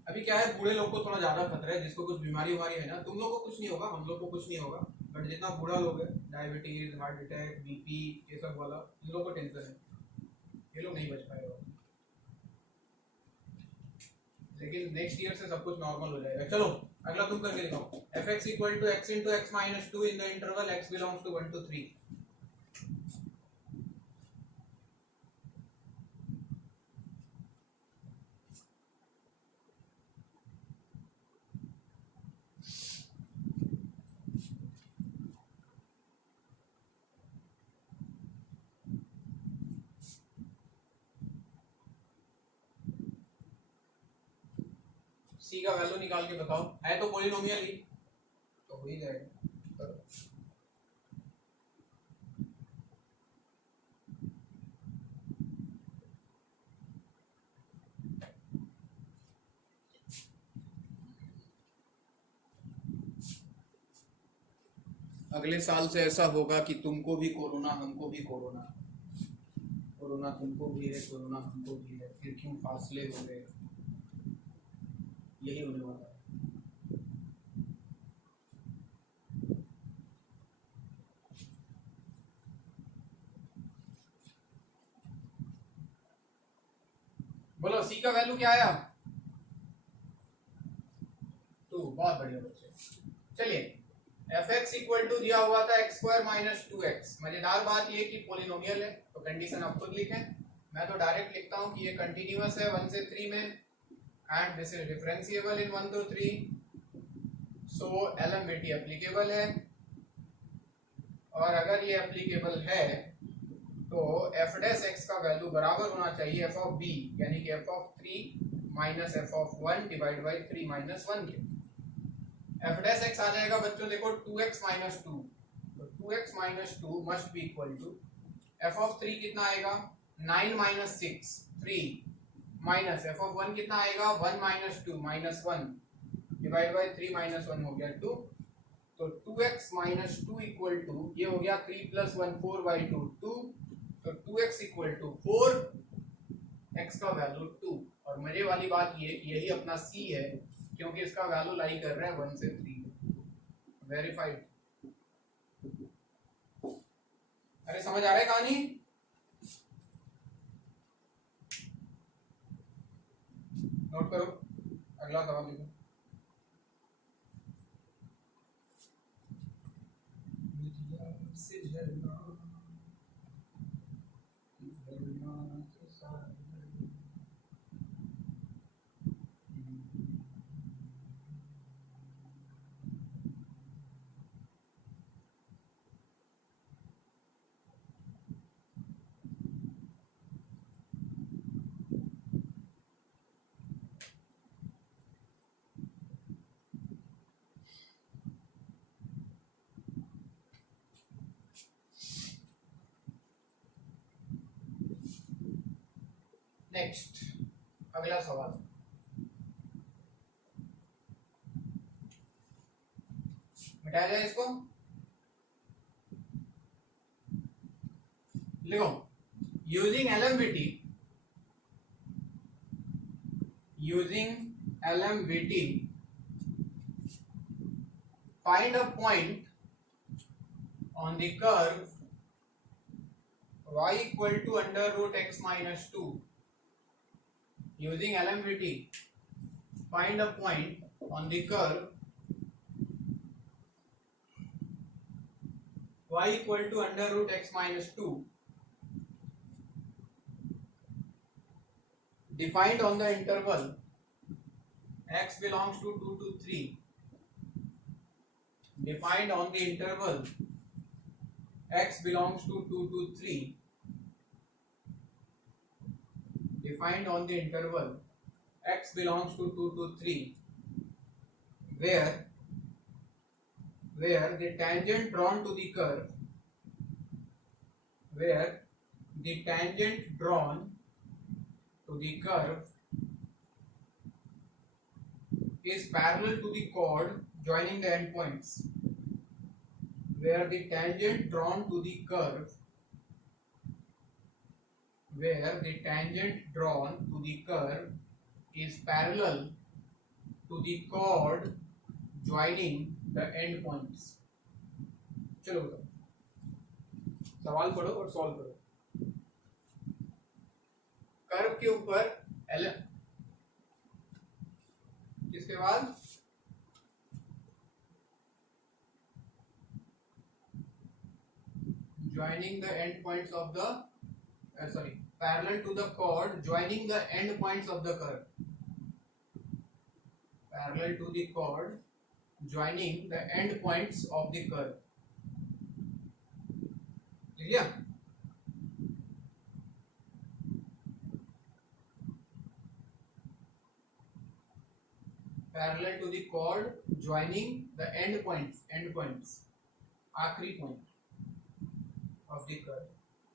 अभी क्या है, बूढ़े लोग को थोड़ा ज्यादा खतरा है, जिसको कुछ बीमारी उमारी है ना, तुम लोग को कुछ नहीं होगा, हम लोग को कुछ नहीं होगा, बट जितना बूढ़ा लोग है, डायबिटीज, हार्ट अटैक, बीपी, ये सब वाला, इन लोग को टेंशन है, ये लोग नहीं बच पाएगा। लेकिन नेक्स्ट ईयर से सब कुछ नॉर्मल हो जाएगा। चलो अगला तुम करके दिखाओ। F x equal to X into X minus two in the interval X belongs to 1 to 3। C का वैल्यू निकाल के बताओ, है तो पॉलिनोमियल ही, तो हो ही जाएगा। करो। अगले साल से ऐसा होगा कि तुमको भी कोरोना, हमको भी कोरोना, कोरोना तुमको भी है, कोरोना हमको भी है, फिर क्यों फासले हो गए, यही होने वाला है। बोलो सी का वैल्यू क्या आया? 2। बहुत बढ़िया बच्चे। चलिए एफ एक्स इक्वल टू दिया हुआ था एक्स स्क्वायर माइनस 2x। मजेदार बात ये कि पॉलिनोमियल है, तो कंडीशन आप खुद लिखें, मैं तो डायरेक्ट लिखता हूं कि ये कंटिन्यूअस है 1 से 3 में, and this is differentiable in 1 to 3, so LMVT applicable है। और अगर ये एप्लीकेबल है तो एफ डैश एक्स का वैल्यू बराबर होना चाहिए एफ ऑफ बी, यानी कि F of 3 minus F of 1 divide by 3 minus 1 के। एफ डैश एक्स आ जाएगा बच्चों, देखो 2x माइनस 2, तो 2x minus 2 must be equal to F of 3 कितना आएगा 9 माइनस 6 3 माइनस एफ ऑफ 1 कितना आएगा 1 minus 2 minus 1 divide by 3 minus 1 हो गया 2, तो 2x माइनस 2 इक्वल टू ये हो गया 3 प्लस 1 4 बाई 2 2, तो 2x इक्वल टू 4, x का वैल्यू 2। और मजे वाली बात ये कि यही अपना c है, क्योंकि इसका वैल्यू लाई कर रहा है 1 से 3। वेरीफाइड। अरे समझ आ रहा है कहानी? नोट करो, अगला सवाल लिखो। नेक्स्ट अगला सवाल, मिटाया जाए इसको, लिखो using LMBT find a point on the curve y equal to under root x minus 2. Using LMBT find a point on the curve y equal to under root x minus 2 defined on the interval x belongs to 2 to 3, defined on the interval x belongs to 2 to 3, defined on the interval x belongs to 2 to 3, where the tangent drawn to the curve, where the tangent drawn to the curve is parallel to the chord joining the endpoints, where the tangent drawn to the curve, where the tangent drawn to the curve is parallel to the chord joining the end points। चलो बताओ, सवाल पढ़ो और सॉल्व करो। कर्व के ऊपर एल, इसके बाद joining the end points of the parallel to the chord joining the end points of the curve, parallel to the chord joining the end points of the curve। Clear? parallel to the chord joining the end points आखिरी पॉइंट ऑफ द कर्व,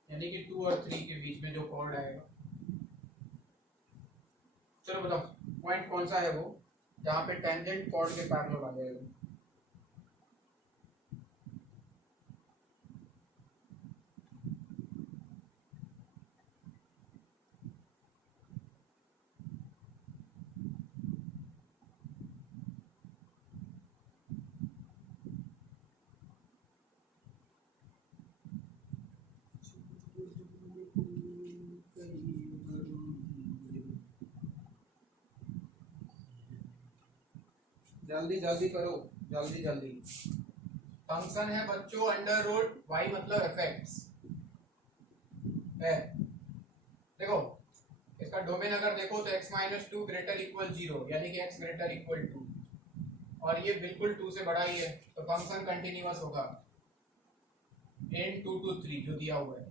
यानी कि 2 और 3 के बीच में जो chord आएगा। चलो बताओ पॉइंट कौन सा है वो जहां पे टेंजेंट chord के पैरेलल आ जाएगा। जल्दी जल्दी करो, जल्दी जल्दी। फंक्शन है बच्चों अंडर रूट वाई मतलब एफ एक्स है। देखो इसका डोमेन अगर देखो तो x minus two greater equal 0 यानी कि x ग्रेटर इक्वल 2 और ये बिल्कुल 2 से बड़ा ही है, तो फंक्शन कंटिन्यूअस होगा n 2 to 3 जो दिया हुआ है।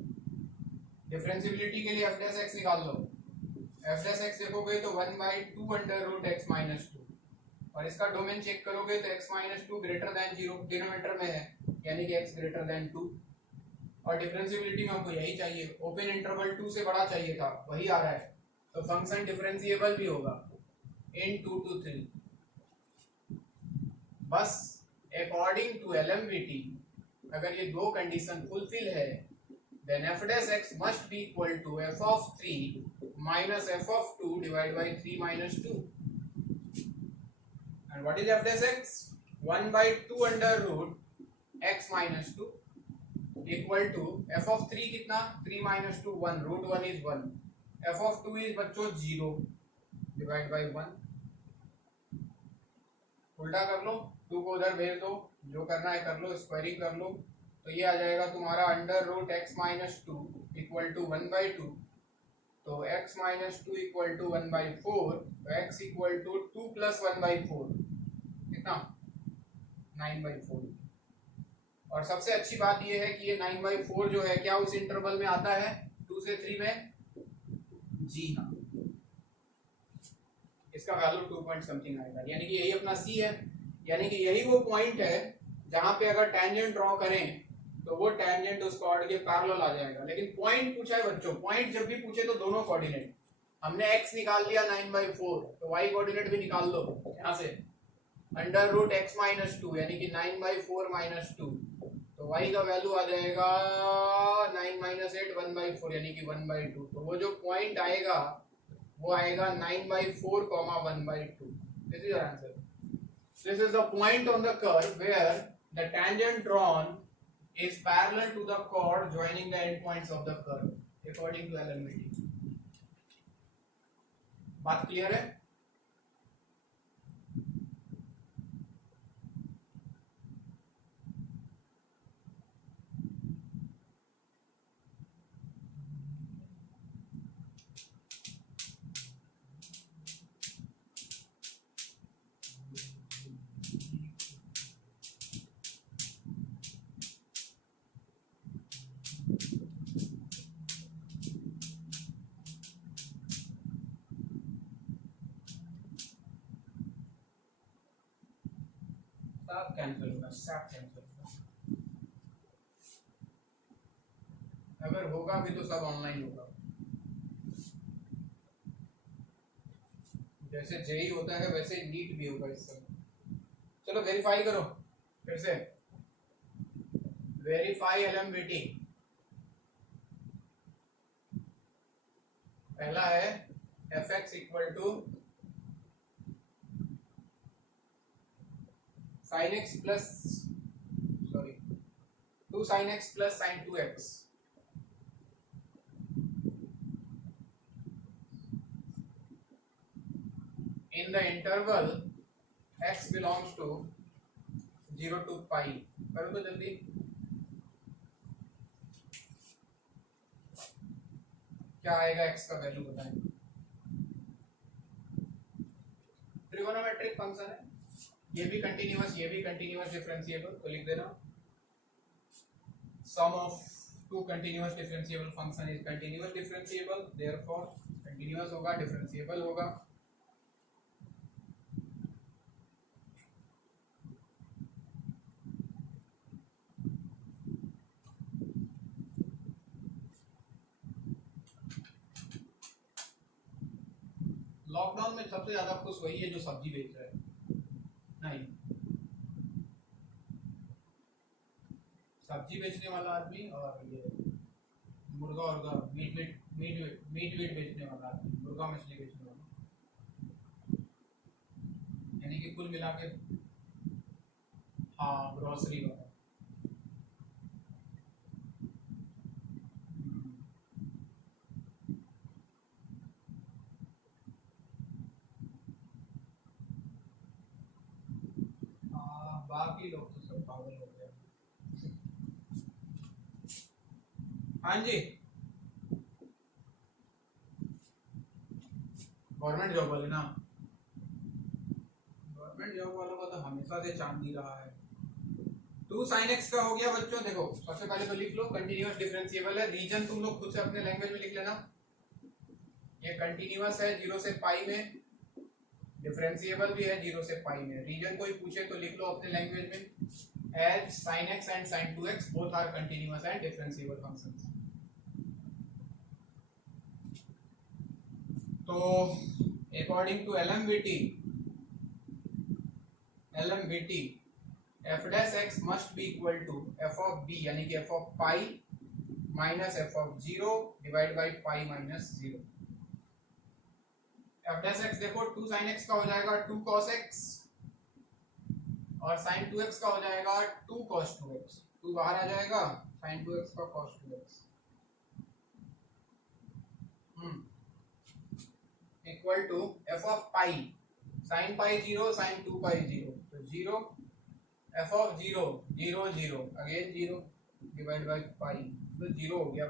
डिफरेंशियबिलिटी के लिए f डैश x निकाल लो, f डैश x देखोगे तो 1/2 अंडर रूट x माइनस 2 और इसका डोमेन चेक करोगे तो x minus 2 greater than 0 denominator में है यानी कि x ग्रेटर देन 2 और डिफरेंशियबिलिटी में हमको यही चाहिए, ओपन इंटरवल 2 से बड़ा चाहिए था, वही आ रहा है, तो फंक्शन डिफरेंशिएबल भी होगा in 2 to 3। बस अकॉर्डिंग टू एलएमवीटी अगर ये दो कंडीशन फुलफिल है then f dash x must be equal to f of 3 minus f of 2 divided by 3 minus 2 and what is f dash x 1/2 under root x minus 2 equal to f of 3 कितना 3 minus 2 1 root 1 is 1 f of 2 is बच्चों 0 divided by 1। उल्टा कर लो, 2 को उधर भेज दो, जो करना है कर लो, स्क्वायरिंग कर लो, तो ये आ जाएगा तुम्हारा under root x minus 2 equal to 1/2, तो x माइनस 2 इक्वल टू 1/4, तो x इक्वल टू 2 प्लस 1/4 कितना 9/4। और सबसे अच्छी बात ये है कि ये 9/4 जो है क्या उस इंटरवल में आता है 2 से 3 में? जी हाँ, इसका वैल्यू 2 पॉइंट समथिंग आएगा, यानी कि यही अपना c है, यानी कि यही वो पॉइंट है जहां पे अगर टेंजेंट ड्रॉ करें तो वो टेंजेंट उस कॉर्ड के पैरेलल आ जाएगा। लेकिन पॉइंट पूछा है बच्चों, पॉइंट जब भी पूछे तो दोनों कोऑर्डिनेट, हमने x निकाल लिया 9/4 तो y कोऑर्डिनेट भी निकाल लो यहां से अंडर रूट x माइनस 2 यानी कि 9/4 माइनस 2, तो y का वैल्यू आ जाएगा 9 माइनस 8 1/4 यानी कि 1/2, तो वो जो पॉइंट आएगा वो आएगा 9/4 1/2। This is your answer. This is the point on the curve where the tangent drawn is parallel to the chord joining the endpoints of the curve according to LMVT। बात क्लियर है? सब कैंसिल होगा, सब कैंसिल होगा, अगर होगा भी तो सब ऑनलाइन होगा, जैसे जेई होता है वैसे नीट भी होगा इस समय। चलो वेरीफाई करो फिर से, वेरीफाई एलएमवीटी। पहला है f x equal to sin x plus sorry 2 sin x plus sin 2x in the interval x belongs to 0 to pi। करो तो जल्दी। क्या आएगा x का वैल्यू बताएं। ट्रिगोनोमेट्रिक फंक्शन है, ये भी कंटीन्यूअस डिफरेंशिएबल, तो लिख देना sum of two continuous differentiable function is continuous differentiable, therefore continuous होगा, डिफरेंशिएबल होगा। लॉकडाउन में सबसे ज्यादा खुश वही है जो सब्जी बेच रहा है। नहीं, सब्जी बेचने वाला आदमी और ये मुर्गा और मीट बेचने वाला आदमी, मुर्गा मछली बेचने वाला, यानी कि कुल मिला के हाँ ग्रोसरी वाला। बाकी लोग तो सब पागल हो गए। हाँ जी, गवर्नमेंट जॉब वाले ना, गवर्नमेंट जॉब वालों का तो हमेशा से चांदी रहा है। 2 sin x का हो गया बच्चों। देखो सबसे पहले तो लिख लो कंटीन्यूअस डिफरेंशिएबल है, रीजन तुम लोग खुद से अपने लैंग्वेज में लिख लेना। ये कंटीन्यूअस है 0 से पाई में, डिफरेंशिएबल भी है 0 से पाई में। रीजन कोई पूछे तो लिख लो अपने लैंग्वेज में as sin x and sin 2x both are continuous and differentiable functions. तो according to LMVT f dash x must be equal to f of b यानी कि f of pi minus f of 0 divided by pi minus 0। f dash x देखो 2 sin x का हो जाएगा 2 cos x और sin 2x का हो जाएगा 2 cos 2x। 2 बाहर आ जाएगा, sin 2x का cos 2x equal to f of pi sin pi 0 sin 2 pi 0, तो 0 f of 0 0 0 again 0 divide by pi, तो 0 हो गया।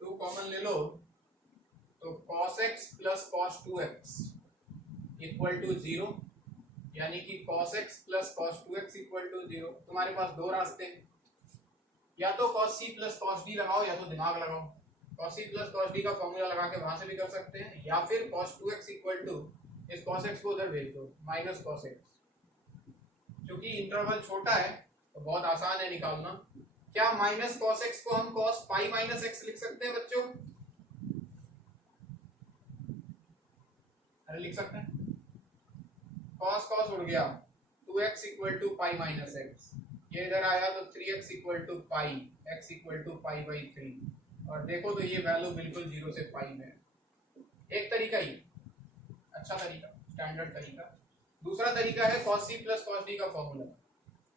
2 कॉमन ले लो तो cos x plus cos 2x equal to 0, यानी कि cos x plus cos 2x equal to 0। तुम्हारे पास दो रास्ते हैं, या तो cos c plus cos d लगाओ या तो दिमाग लगाओ। cos c plus cos d का फॉर्मूला लगा के वहां से भी कर सकते हैं, या फिर cos 2x इक्वल टू इस cos x को उधर भेज दो माइनस cos x। क्योंकि इंटरवल छोटा है तो बहुत आसान है निकालना। क्या माइनस cos x को हम cos पाई माइनस x लिख सकते हैं बच्चों? अरे लिख सकते हैं। cos cos उड़ गया, 2x equal to pi minus x, ये इधर आया तो 3x equal to pi, x equal to pi by 3। और देखो तो ये वैल्यू बिल्कुल 0 से पाई में। एक तरीका ही अच्छा तरीका, स्टैंडर्ड तरीका। दूसरा तरीका है cos c plus cos d का formula,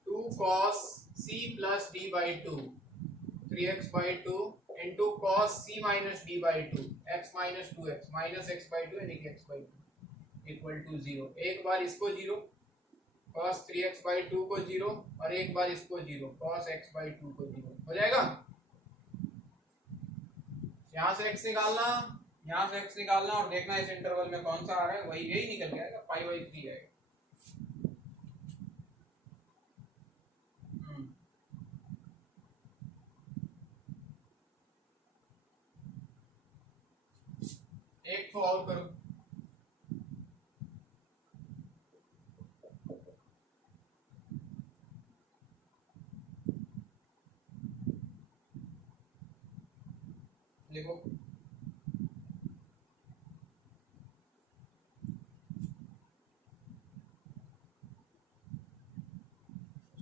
2 cos c plus d by 2 3x by 2 into cos c minus d by 2 x minus 2x minus x by 2 यानी कि x बाई 2 इक्वल टू 0। एक बार इसको 0 cos 3x बाई 2 को 0 और एक बार इसको 0 cos x बाई 2 को 0 हो जाएगा। यहाँ से x निकालना, यहाँ से x निकालना और देखना इस इंटरवल में कौन सा आ रहा है, वही यही निकल जाएगा, पाई बाई 3 आएगा। एक तो और करो, लिखो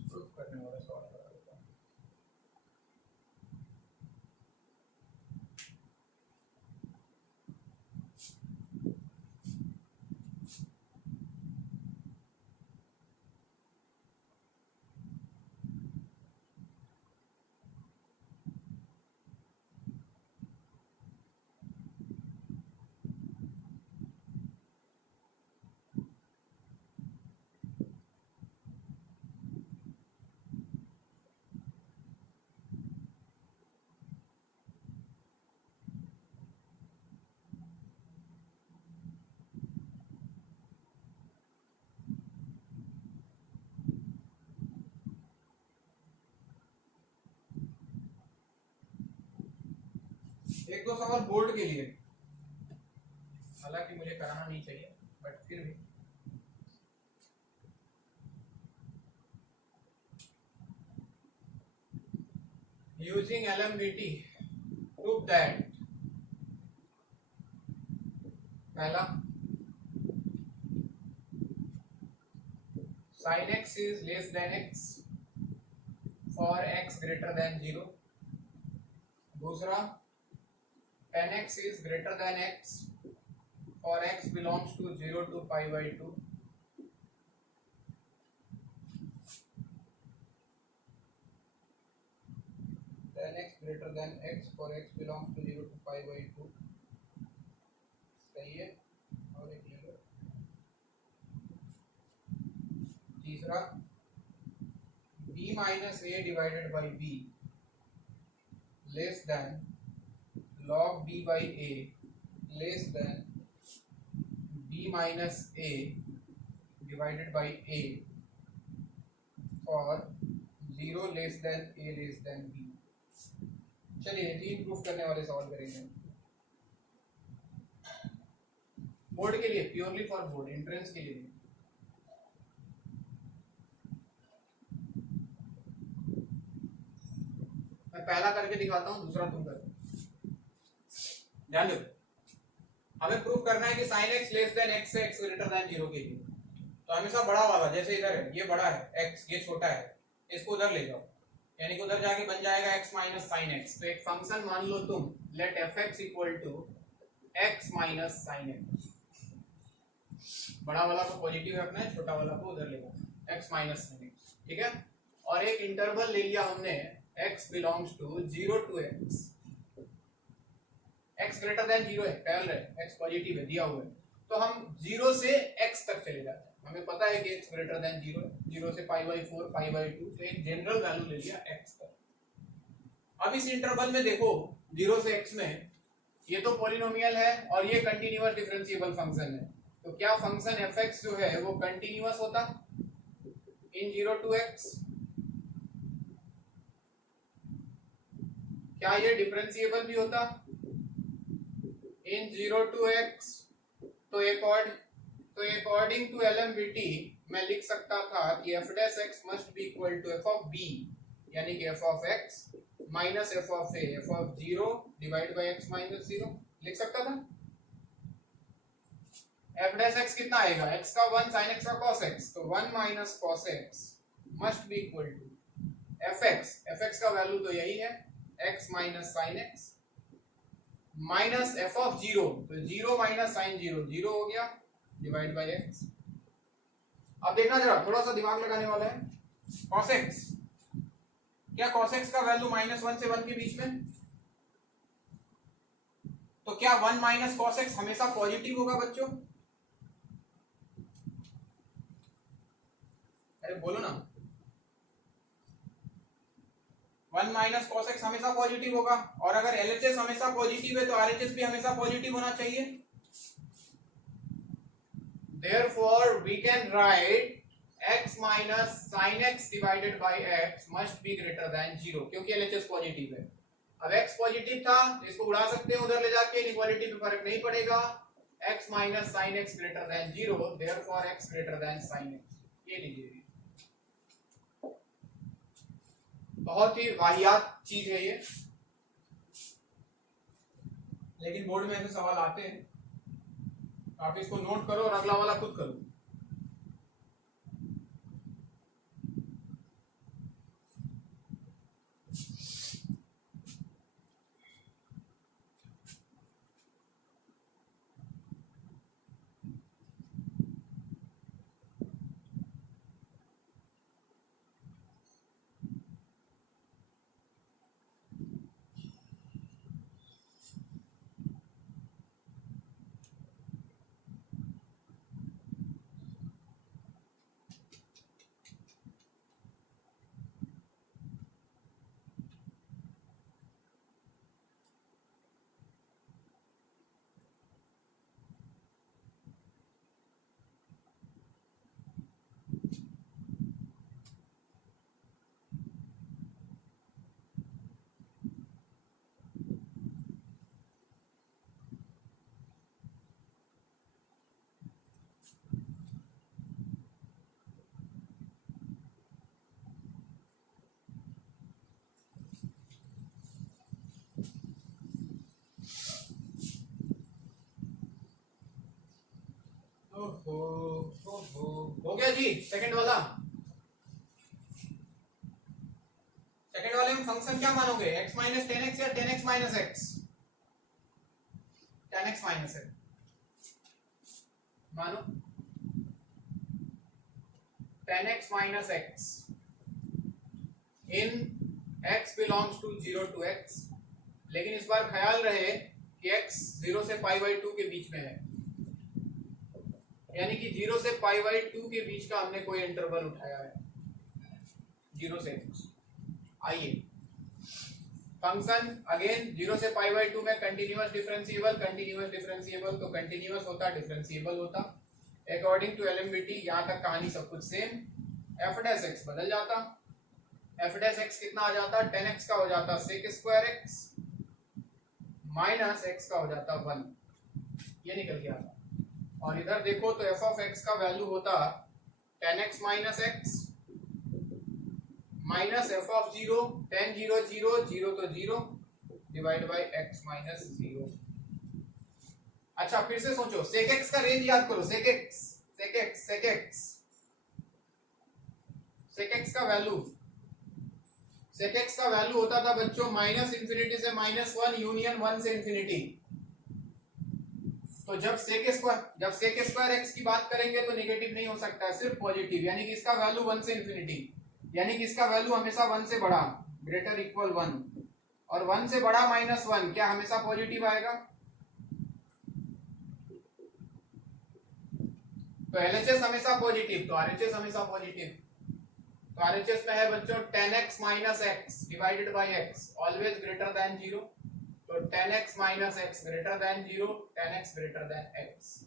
प्रूफ करने वाला सवाल करा देता हूं। एक दो सवाल बोर्ड के लिए, हालांकि मुझे कराना नहीं चाहिए बट फिर भी। यूजिंग LMVT प्रूव दैट, पहला sin x is less than x for x greater than 0, दूसरा tan x is greater than x for x belongs to 0 to pi by 2, tan x greater than x for x belongs to 0 to pi by 2, सही है। और एक ले लो, तीसरा b minus a divided by b less than log b by a less than b minus a divided by a for 0 less than a less than b। चलिए तीन प्रूफ करने वाले सवाल करेंगे बोर्ड के लिए, प्योरली फॉर बोर्ड, एंट्रेंस के लिए। मैं पहला करके दिखाता हूं, दूसरा तुम करो। ध्यान दो, हमें प्रूफ करना है कि sin x less than x से x ग्रेटर देन 0 के लिए, तो हमेशा बड़ा वाला, जैसे इधर है ये बड़ा है x, ये छोटा है, इसको उधर ले जाओ, यानी कि उधर जाके बन जाएगा x माइनस साइन एक्स। तो एक फंक्शन मान लो तुम, let fx equal to x minus sine x, बड़ा वाला को पॉजिटिव रखना है, छोटा वाला को उधर ले जाओ, x माइनस साइन एक्स, ठीक है। और एक इंटरवल ले लिया हमने, x belongs to 0 to x, x greater than 0 है, पहले x पॉजिटिव है, दिया हुआ है, तो हम 0 से x तक चले जाते हैं। हमें पता है कि x ग्रेटर देन 0 है, 0 से पाई बाई 4 पाई बाई 2, तो एक जनरल वैल्यू ले लिया x का। अब इस इंटरवल में देखो 0 से x में, ये तो पॉलिनोमियल है और ये कंटीन्यूअस डिफरेंशिएबल फंक्शन है, तो क्या फंक्शन fx जो है वो कंटीन्यूअस होता इन 0 टू x? क्या ये डिफरेंशिएबल भी होता इन 0 टू x? तो अकॉर्डिंग टू LMVT मैं लिख सकता था कि f dash x must be equal to f of b, यानी कि f of x minus f of a, f of 0 divide by x minus 0 लिख सकता था। f डैश x कितना आएगा, x का 1 sin x का cos x, तो 1 minus cos x must be equal to fx का वैल्यू तो यही है x minus sin x minus f of 0, तो 0 माइनस sin 0 0 हो गया, डिवाइड बाय x। अब देखना जरा, थोड़ा सा दिमाग लगाने वाला है, cos x, क्या cos x का वैल्यू -1 से 1 के बीच में, तो क्या 1 माइनस cos x हमेशा पॉजिटिव होगा बच्चों? अरे बोलो ना, 1 माइनस cos x हमेशा पॉजिटिव होगा, और अगर LHS हमेशा पॉजिटिव है तो RHS भी हमेशा पॉजिटिव होना चाहिए। Therefore we can write x minus sin x divided by x must be greater than 0, क्योंकि LHS पॉजिटिव है। अब x पॉजिटिव था तो इसको उड़ा सकते हैं उधर ले जाके, इनइक्वालिटी पे फर्क नहीं पड़ेगा, x minus sin x greater than 0, therefore x greater than sin x, ये लीजिए। बहुत ही वाहियात चीज है ये, लेकिन बोर्ड में ऐसे सवाल आते हैं, आप इसको नोट करो और अगला वाला खुद करो। हो गया जी। सेकंड वाला, सेकंड वाले में फंक्शन क्या मानोगे, x माइनस टेन एक्स या ten X minus X, ten X minus X मानो, ten X minus X in x belongs to 0 to x, लेकिन इस बार ख्याल रहे कि x 0 से पाई बाई 2 के बीच में है, यानी कि 0 से पाई बाई 2 के बीच का हमने कोई इंटरवल उठाया है 0 से x। आइए फंक्शन अगेन 0 से पाई बाई 2 में कंटिन्यूअस डिफरेंशिएबल, कंटिन्यूअस डिफरेंशिएबल तो कंटिन्यूअस होता, डिफरेंशिएबल होता अकॉर्डिंग टू एलएमबीटी। यहां तक कहानी सब कुछ सेम। एफ डैश एक्स बदल जाता, एफ डैश एक्स कितना आ जाता, 10x का हो जाता sec square x minus x का हो जाता 1, ये निकल गया था। और इधर देखो तो f ऑफ x का वैल्यू होता 10x minus x minus f of 0, 10 0 0 0 तो 0 डिवाइड बाय x माइनस 0। अच्छा फिर से सोचो, sec x का रेंज याद करो, sec x sec x sec x sec x का वैल्यू, sec x का वैल्यू होता था बच्चों माइनस इंफिनिटी से माइनस 1 यूनियन 1 से इंफिनिटी। तो जब sec स्क्वायर x की बात करेंगे तो नेगेटिव नहीं हो सकता है, सिर्फ पॉजिटिव, यानी कि इसका वैल्यू 1 से इंफिनिटी, यानी कि इसका वैल्यू हमेशा 1 से बड़ा ग्रेटर इक्वल 1, और 1 से बड़ा माइनस 1 क्या हमेशा पॉजिटिव आएगा। तो एलएचएस हमेशा पॉजिटिव, तो आरएचएस हमेशा पॉजिटिव। तो आरएचएस में है बच्चों 10x minus x divided by x always greater than 0। तो 10x minus x greater than 0, 10x greater than x।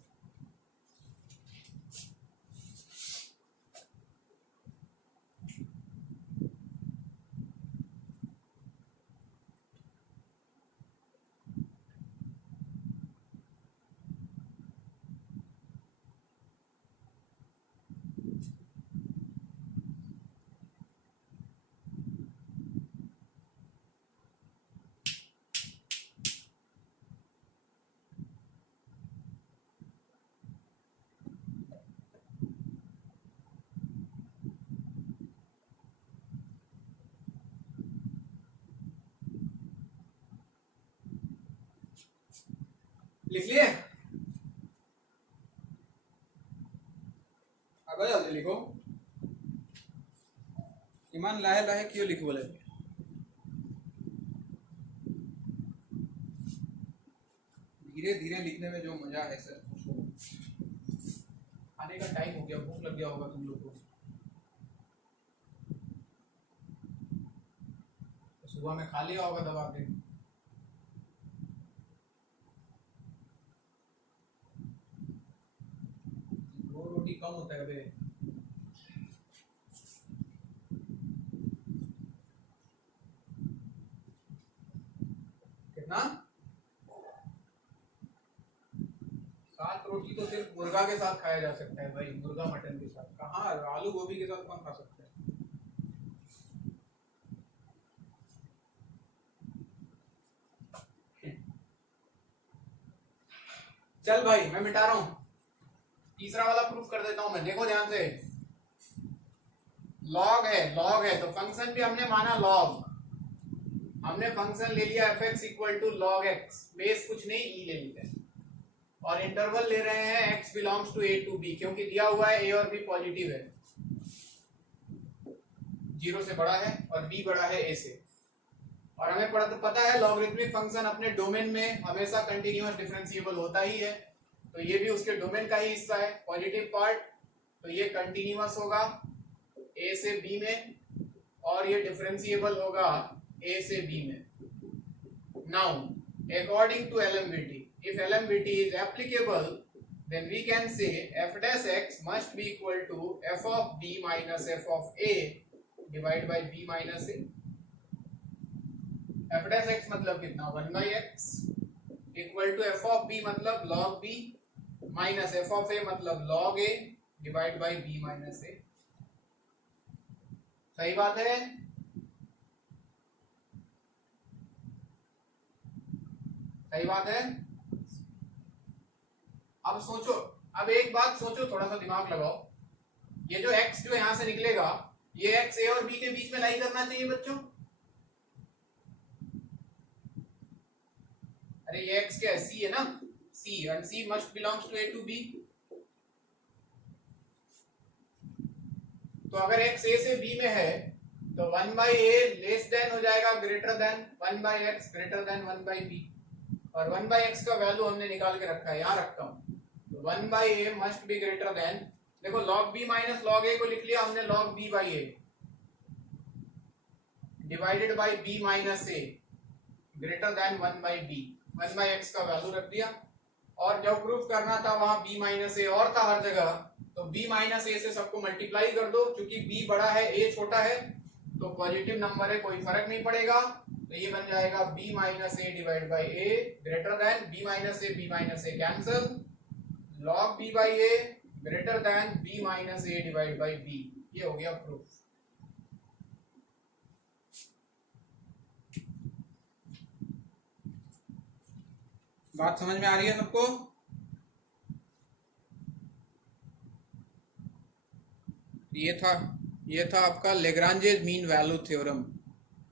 लिख लिए, अब जल्दी लिखो। ईमान लाहे लाहे क्यों लिख बोले, धीरे धीरे लिखने में जो मजा है सर। खाने का टाइम हो गया, भूख लग गया होगा तुम लोग को, तो सुबह में खा लिया होगा दबा के। दो रोटी कम होता है बे, कितना 7 रोटी तो सिर्फ मुर्गा के साथ खाया जा सकता है भाई, मुर्गा मटन के साथ, कहाँ आलू गोभी के साथ कौन खा सकता है। चल भाई मैं मिटा रहा हूं, तीसरा वाला प्रूफ कर देता हूं मैं, देखो ध्यान से। लॉग है तो फंक्शन भी हमने माना लॉग, हमने फंक्शन ले लिया fx equal to log x, base कुछ नहीं e ले लेते हैं, और इंटरवल ले रहे हैं x belongs to a to b, क्योंकि दिया हुआ है a और b पॉजिटिव है, 0 से बड़ा है और b बड़ा है a से। और हमें पता है लॉगरिथमिक फंक्शन अपने डोमेन में हमेशा कंटिन्यूअस डिफरेंशिएबल होता ही है, तो ये भी उसके डोमेन का ही हिस्सा है, पॉजिटिव पार्ट, तो ये कंटिन्यूअस होगा a से b में, और ये डिफरेंशिएबल होगा a से b में। Now according to LMVT, if LMBT is applicable, then we can say f dash x must be equal to f of b minus f of a divided by b minus a। f dash x मतलब कितना 1 by x equal to f of b मतलब log b minus f of a मतलब log a divide by b minus a। सही बात है, सही बात है। अब सोचो अब एक बात सोचो, थोड़ा सा दिमाग लगाओ, ये जो x जो यहां से निकलेगा, ये x a और b के बीच में लाई करना चाहिए बच्चों। अरे ये x क्या है, c है ना, c, and c must belongs to a to b। तो अगर x a से b में है तो 1/a लेस देन हो जाएगा greater than 1/x greater than 1/b, और 1/x का वैल्यू हमने निकाल के रखा है, यहां रखता हूं। तो 1/a must be greater than, देखो log b minus log a को लिख लिया हमने log b by a divided by b minus a greater than 1/b, 1/x का वैल्यू रख दिया। और जब प्रूफ करना था वहां b माइनस a और था हर जगह, तो b माइनस a से सबको मल्टीप्लाई कर दो, क्योंकि b बड़ा है a छोटा है, तो पॉजिटिव नंबर है, कोई फर्क नहीं पड़ेगा। तो ये बन जाएगा b minus a divide by a greater than b minus a cancel, log b by a greater than b minus a divide by b। ये हो गया प्रूफ। बात समझ में आ रही है सबको? ये था आपका लेग्रांजे मीन वैल्यू थ्योरम।